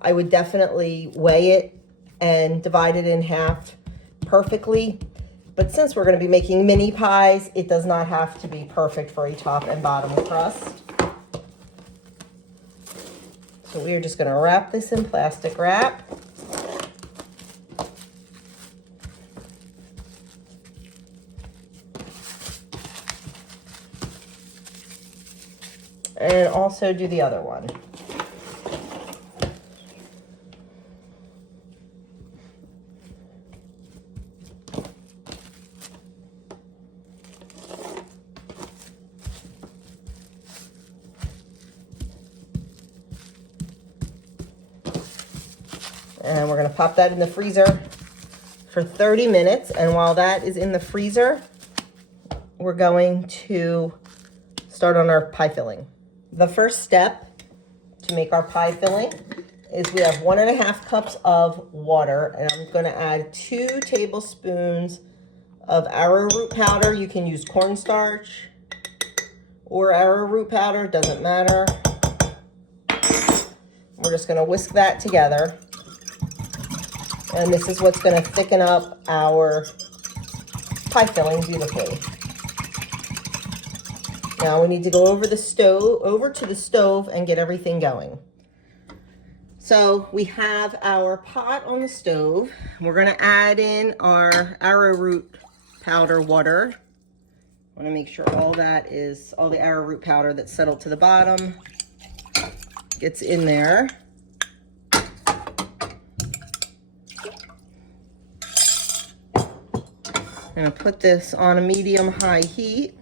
I would definitely weigh it and divide it in half perfectly. But since we're going to be making mini pies, it does not have to be perfect for a top and bottom crust. So we are just going to wrap this in plastic wrap. And also do the other one. And we're going to pop that in the freezer for 30 minutes. And while that is in the freezer, we're going to start on our pie filling. The first step to make our pie filling is we have 1.5 cups of water, and I'm going to add 2 tablespoons of arrowroot powder. You can use cornstarch or arrowroot powder, doesn't matter. We're just going to whisk that together, and this is what's going to thicken up our pie filling beautifully. Now we need to go over to the stove and get everything going. So we have our pot on the stove. We're gonna add in our arrowroot powder water. I wanna make sure all the arrowroot powder that's settled to the bottom gets in there. I'm gonna put this on a medium-high heat.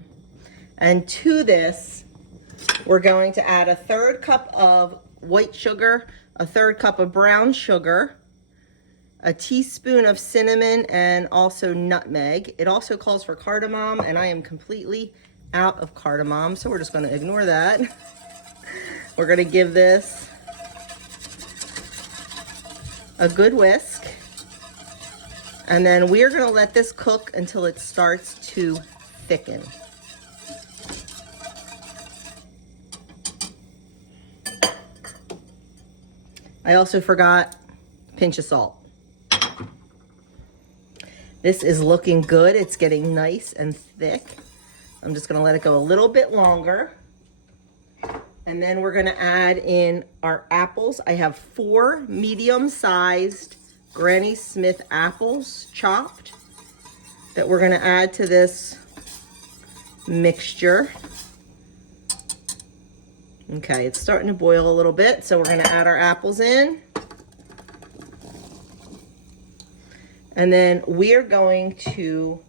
And to this, we're going to add 1/3 cup of white sugar, 1/3 cup of brown sugar, a teaspoon of cinnamon, and also nutmeg. It also calls for cardamom, and I am completely out of cardamom, so we're just going to ignore that. We're going to give this a good whisk, and then we're going to let this cook until it starts to thicken. I also forgot a pinch of salt. This is looking good. It's getting nice and thick. I'm just gonna let it go a little bit longer. And then we're gonna add in our apples. I have 4 medium-sized Granny Smith apples chopped that we're gonna add to this mixture. Okay, it's starting to boil a little bit, so we're gonna add our apples in. And then we're going to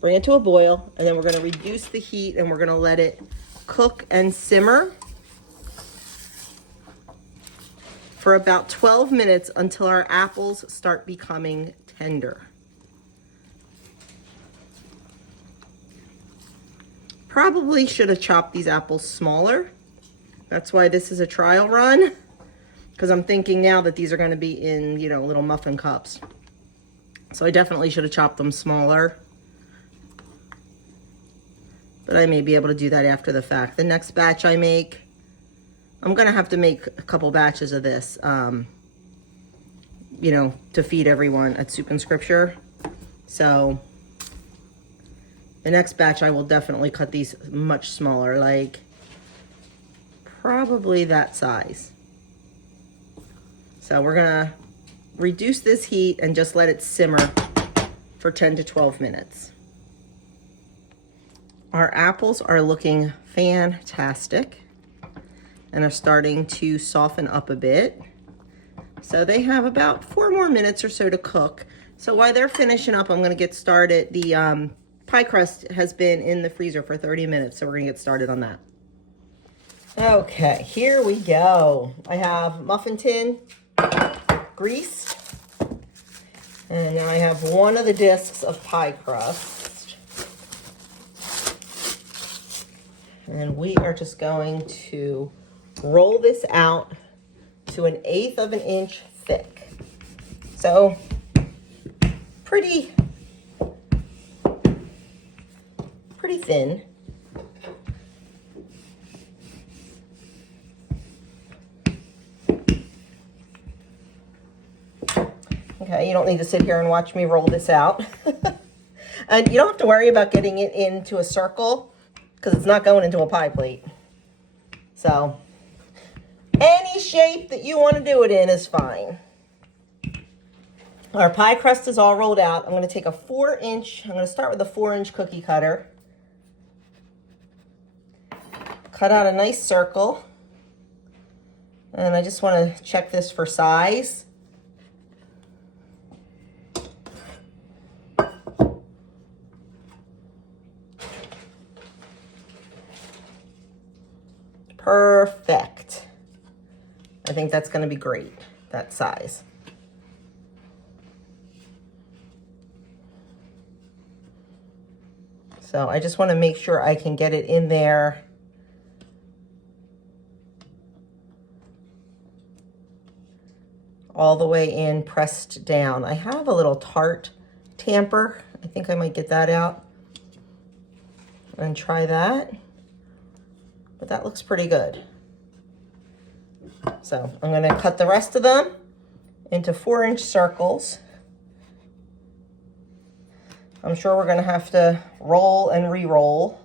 bring it to a boil, and then we're gonna reduce the heat and we're gonna let it cook and simmer for about 12 minutes until our apples start becoming tender. Probably should have chopped these apples smaller. That's why this is a trial run, because I'm thinking now that these are going to be in, little muffin cups. So I definitely should have chopped them smaller. But I may be able to do that after the fact. The next batch I make, I'm gonna have to make a couple batches of this, you know, to feed everyone at Soup and Scripture. So the next batch I will definitely cut these much smaller, like probably that size. So we're gonna reduce this heat and just let it simmer for 10 to 12 minutes. Our apples are looking fantastic and are starting to soften up a bit. So they have about 4 more minutes or so to cook. So while they're finishing up, I'm gonna get started. The pie crust has been in the freezer for 30 minutes, so we're gonna get started on that. Okay, here we go. I have muffin tin greased, and now I have one of the discs of pie crust. And we are just going to roll this out to 1/8 of an inch thick. So pretty thin. Okay, you don't need to sit here and watch me roll this out. And you don't have to worry about getting it into a circle because it's not going into a pie plate. So any shape that you want to do it in is fine. Our pie crust is all rolled out. I'm going to take a 4-inch, I'm going to start with a 4-inch cookie cutter. Cut out a nice circle. And I just want to check this for size. Perfect. I think that's going to be great, that size. So I just want to make sure I can get it in there. All the way in, pressed down. I have a little tart tamper. I think I might get that out and try that. But that looks pretty good. So I'm going to cut the rest of them into 4-inch circles. I'm sure we're going to have to roll and re-roll.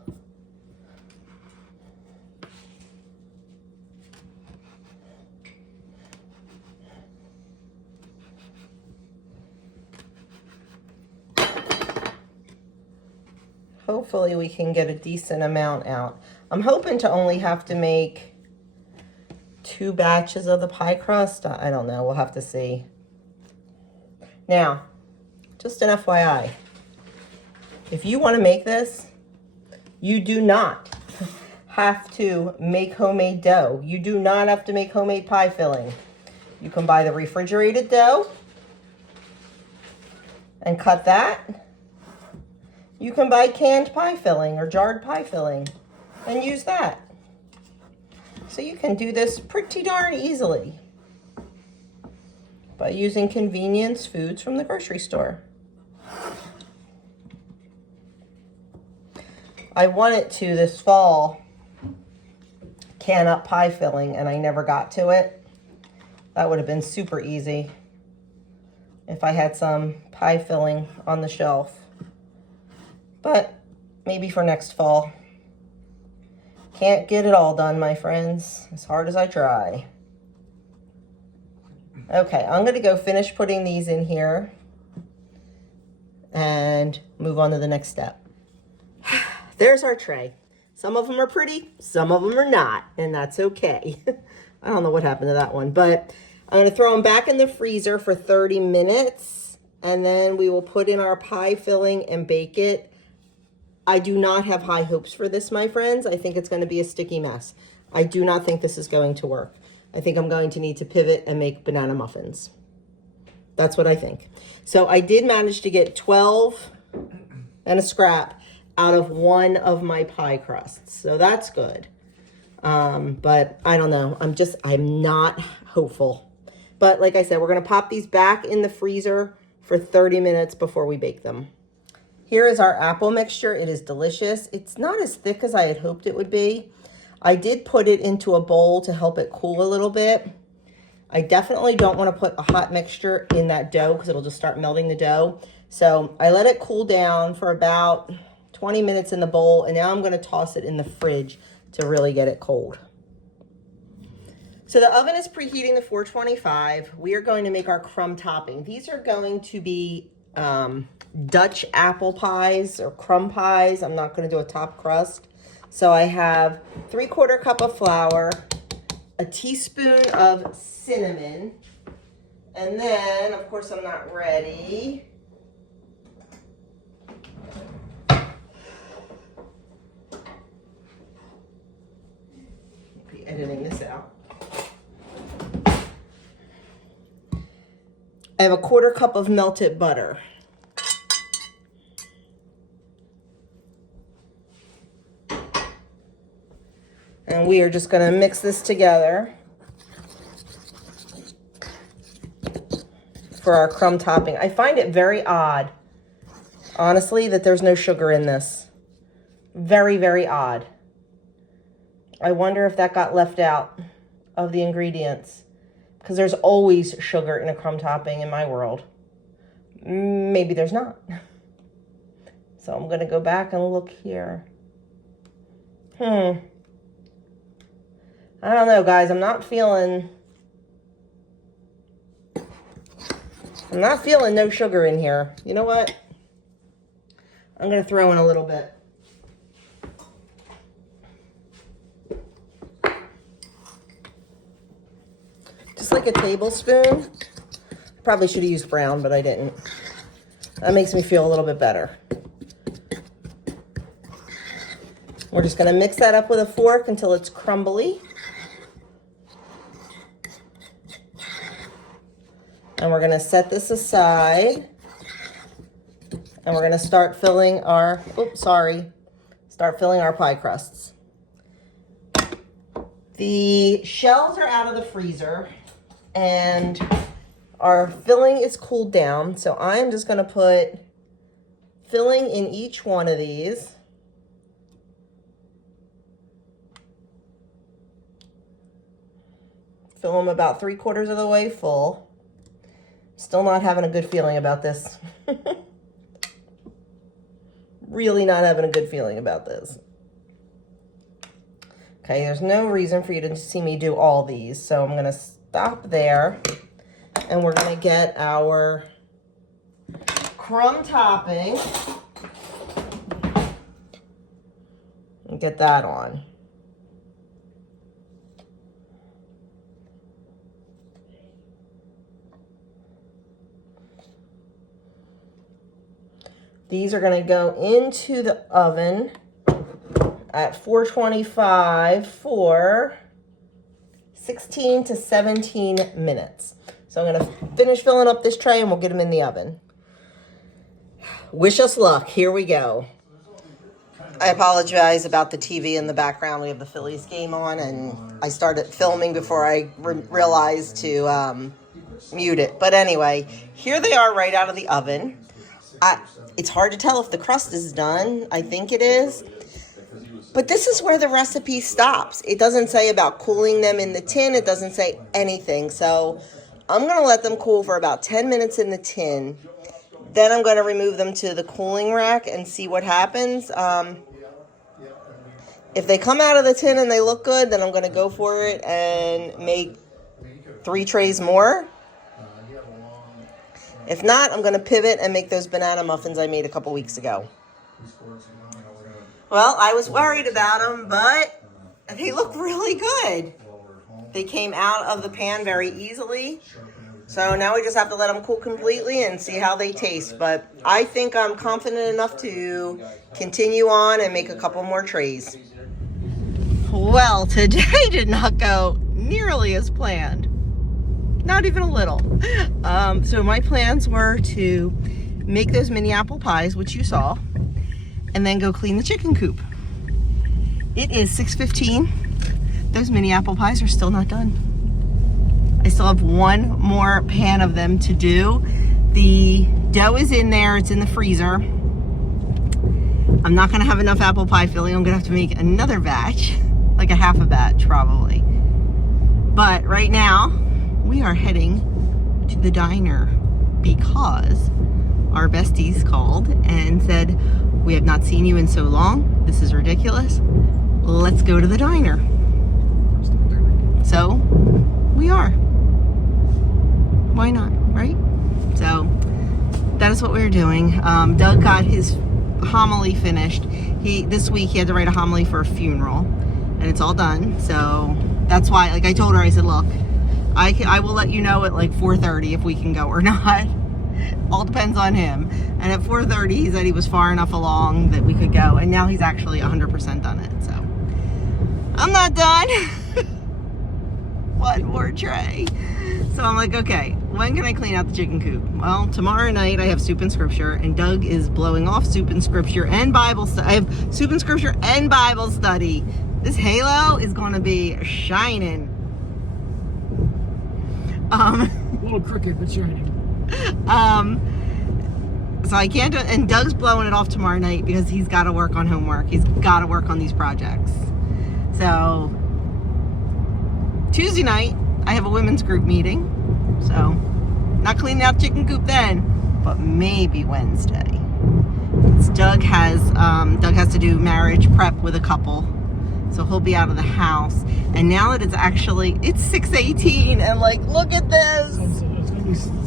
Hopefully we can get a decent amount out. I'm hoping to only have to make 2 batches of the pie crust. I don't know, we'll have to see. Now, just an FYI, if you want to make this, you do not have to make homemade dough. You do not have to make homemade pie filling. You can buy the refrigerated dough and cut that. You can buy canned pie filling or jarred pie filling and use that. So you can do this pretty darn easily by using convenience foods from the grocery store. I wanted to this fall can up pie filling and I never got to it. That would have been super easy if I had some pie filling on the shelf. But maybe for next fall. Can't get it all done, my friends, as hard as I try. Okay, I'm gonna go finish putting these in here and move on to the next step. There's our tray. Some of them are pretty, some of them are not, and that's okay. I don't know what happened to that one, but I'm gonna throw them back in the freezer for 30 minutes, and then we will put in our pie filling and bake it. I do not have high hopes for this, my friends. I think it's going to be a sticky mess. I do not think this is going to work. I think I'm going to need to pivot and make banana muffins. That's what I think. So I did manage to get 12 and a scrap out of one of my pie crusts. So that's good. But I don't know. I'm not hopeful. But like I said, we're going to pop these back in the freezer for 30 minutes before we bake them. Here is our apple mixture. It is delicious. It's not as thick as I had hoped it would be. I did put it into a bowl to help it cool a little bit. I definitely don't want to put a hot mixture in that dough because it'll just start melting the dough. So I let it cool down for about 20 minutes in the bowl, and now I'm going to toss it in the fridge to really get it cold. So the oven is preheating to 425. We are going to make our crumb topping. These are going to be Dutch apple pies or crumb pies. I'm not going to do a top crust. So I have 3/4 cup of flour, a teaspoon of cinnamon, and then, of course, I'm not ready. I'll be editing this out. I have a 1/4 cup of melted butter. And we are just going to mix this together for our crumb topping. I find it very odd, honestly, that there's no sugar in this. Very, very odd. I wonder if that got left out of the ingredients, because there's always sugar in a crumb topping in my world. Maybe there's not. So I'm going to go back and look here. I don't know, guys. I'm not feeling no sugar in here. You know what? I'm going to throw in a little bit. Just like a tablespoon. Probably should have used brown, but I didn't. That makes me feel a little bit better. We're just going to mix that up with a fork until it's crumbly. And we're going to set this aside. And we're going to start filling our, start filling our pie crusts. The shells are out of the freezer and our filling is cooled down. So I'm just going to put filling in each one of these. Fill them about 3/4 of the way full. Still not having a good feeling about this. Really not having a good feeling about this. Okay, there's no reason for you to see me do all these, so I'm going to stop there. And we're going to get our crumb topping and get that on. These are going to go into the oven at 425 for 16 to 17 minutes. So I'm going to finish filling up this tray and we'll get them in the oven. Wish us luck. Here we go. I apologize about the TV in the background. We have the Phillies game on and I started filming before I realized to mute it. But anyway, here they are right out of the oven. It's hard to tell if the crust is done. I think it is. But this is where the recipe stops. It doesn't say about cooling them in the tin. It doesn't say anything. So I'm going to let them cool for about 10 minutes in the tin. Then I'm going to remove them to the cooling rack and see what happens. If they come out of the tin and they look good, then I'm going to go for it and make 3 trays more. If not, I'm going to pivot and make those banana muffins I made a couple weeks ago. Well, I was worried about them, but they look really good. They came out of the pan very easily. So now we just have to let them cool completely and see how they taste. But I think I'm confident enough to continue on and make a couple more trays. Well, today did not go nearly as planned. Not even a little. So my plans were to make those mini apple pies, which you saw, and then go clean the chicken coop. It is 6:15. Those mini apple pies are still not done. I still have one more pan of them to do. The dough is in there. It's in the freezer. I'm not going to have enough apple pie filling. I'm going to have to make another batch, like a half a batch probably. But right now, we are heading to the diner because our besties called and said, we have not seen you in so long. This is ridiculous. Let's go to the diner. So we are. Why not, right? So that is what we're doing. Doug got his homily finished. This week he had to write a homily for a funeral, and it's all done. So that's why, like I told her, I said, look, I will let you know at like 4:30 if we can go or not. All depends on him. And at 4:30 he said he was far enough along that we could go, and now he's actually 100% done it. So I'm not done. One more tray. So I'm like, okay, when can I clean out the chicken coop? Well, tomorrow night I have soup and scripture, and Doug is blowing off soup and scripture and Bible study. I have soup and scripture and Bible study. This halo is going to be shining. A little crooked, but shining. So I can't do it, and Doug's blowing it off tomorrow night because he's got to work on homework. He's got to work on these projects. So Tuesday night, I have a women's group meeting. So not cleaning out chicken coop then, but maybe Wednesday. Doug has to do marriage prep with a couple. So he'll be out of the house. And now that it's 6:18, and like, look at this. It's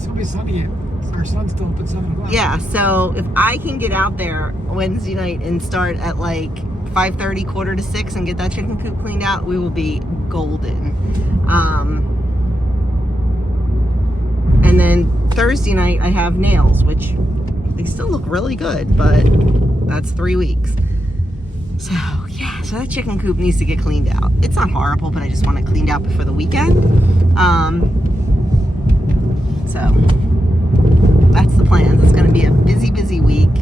gonna be sunny. Our sun's still up at 7 o'clock. Yeah, so if I can get out there Wednesday night and start at like 5:30, 5:45, and get that chicken coop cleaned out, we will be golden. And then Thursday night I have nails, which they still look really good, but that's 3 weeks. So yeah, so that chicken coop needs to get cleaned out. It's not horrible, but I just want it cleaned out before the weekend. So that's the plan. It's going to be a busy week.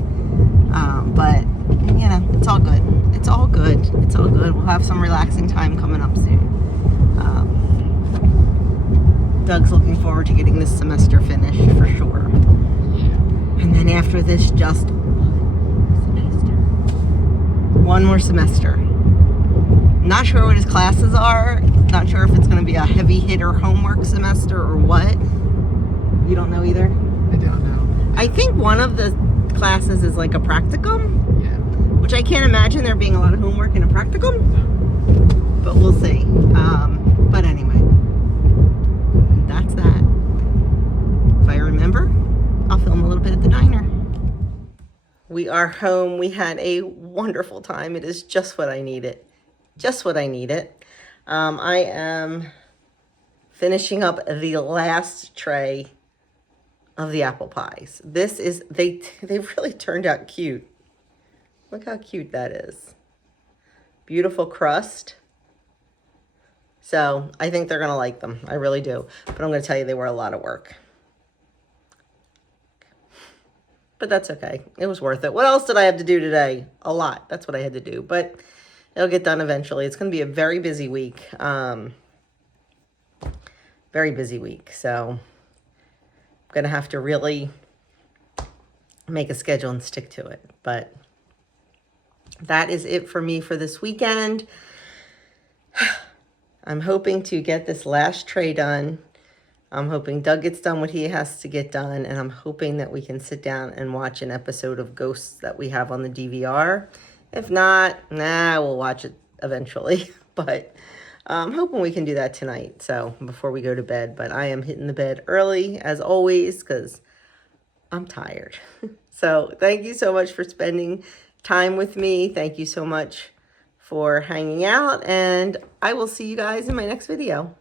But you know, it's all good. It's all good. It's all good. We'll have some relaxing time coming up soon. Doug's looking forward to getting this semester finished for sure. And then after this, just one more semester. Not sure what his classes are. Not sure if it's going to be a heavy hitter homework semester or what. You don't know either? I don't know. I think one of the classes is like a practicum, Yeah. which I can't imagine there being a lot of homework in a practicum, but we'll see. But anyway, that's that. If I remember, I'll film a little bit at the diner. We are home. We had a wonderful time. It is just what I needed. Just what I needed. I am finishing up the last tray of the apple pies. This is, they really turned out cute. Look how cute that is. Beautiful crust. So I think they're gonna like them. I really do. But I'm gonna tell you, they were a lot of work. But that's okay. It was worth it. What else did I have to do today? A lot. That's what I had to do. But it'll get done eventually. It's going to be a very busy week. Very busy week. So I'm going to have to really make a schedule and stick to it. But that is it for me for this weekend. I'm hoping to get this last tray done. I'm hoping Doug gets done what he has to get done, and I'm hoping that we can sit down and watch an episode of Ghosts that we have on the DVR. If not, we'll watch it eventually, but I'm hoping we can do that tonight, so before we go to bed. But I am hitting the bed early, as always, because I'm tired. So thank you so much for spending time with me. Thank you so much for hanging out, and I will see you guys in my next video.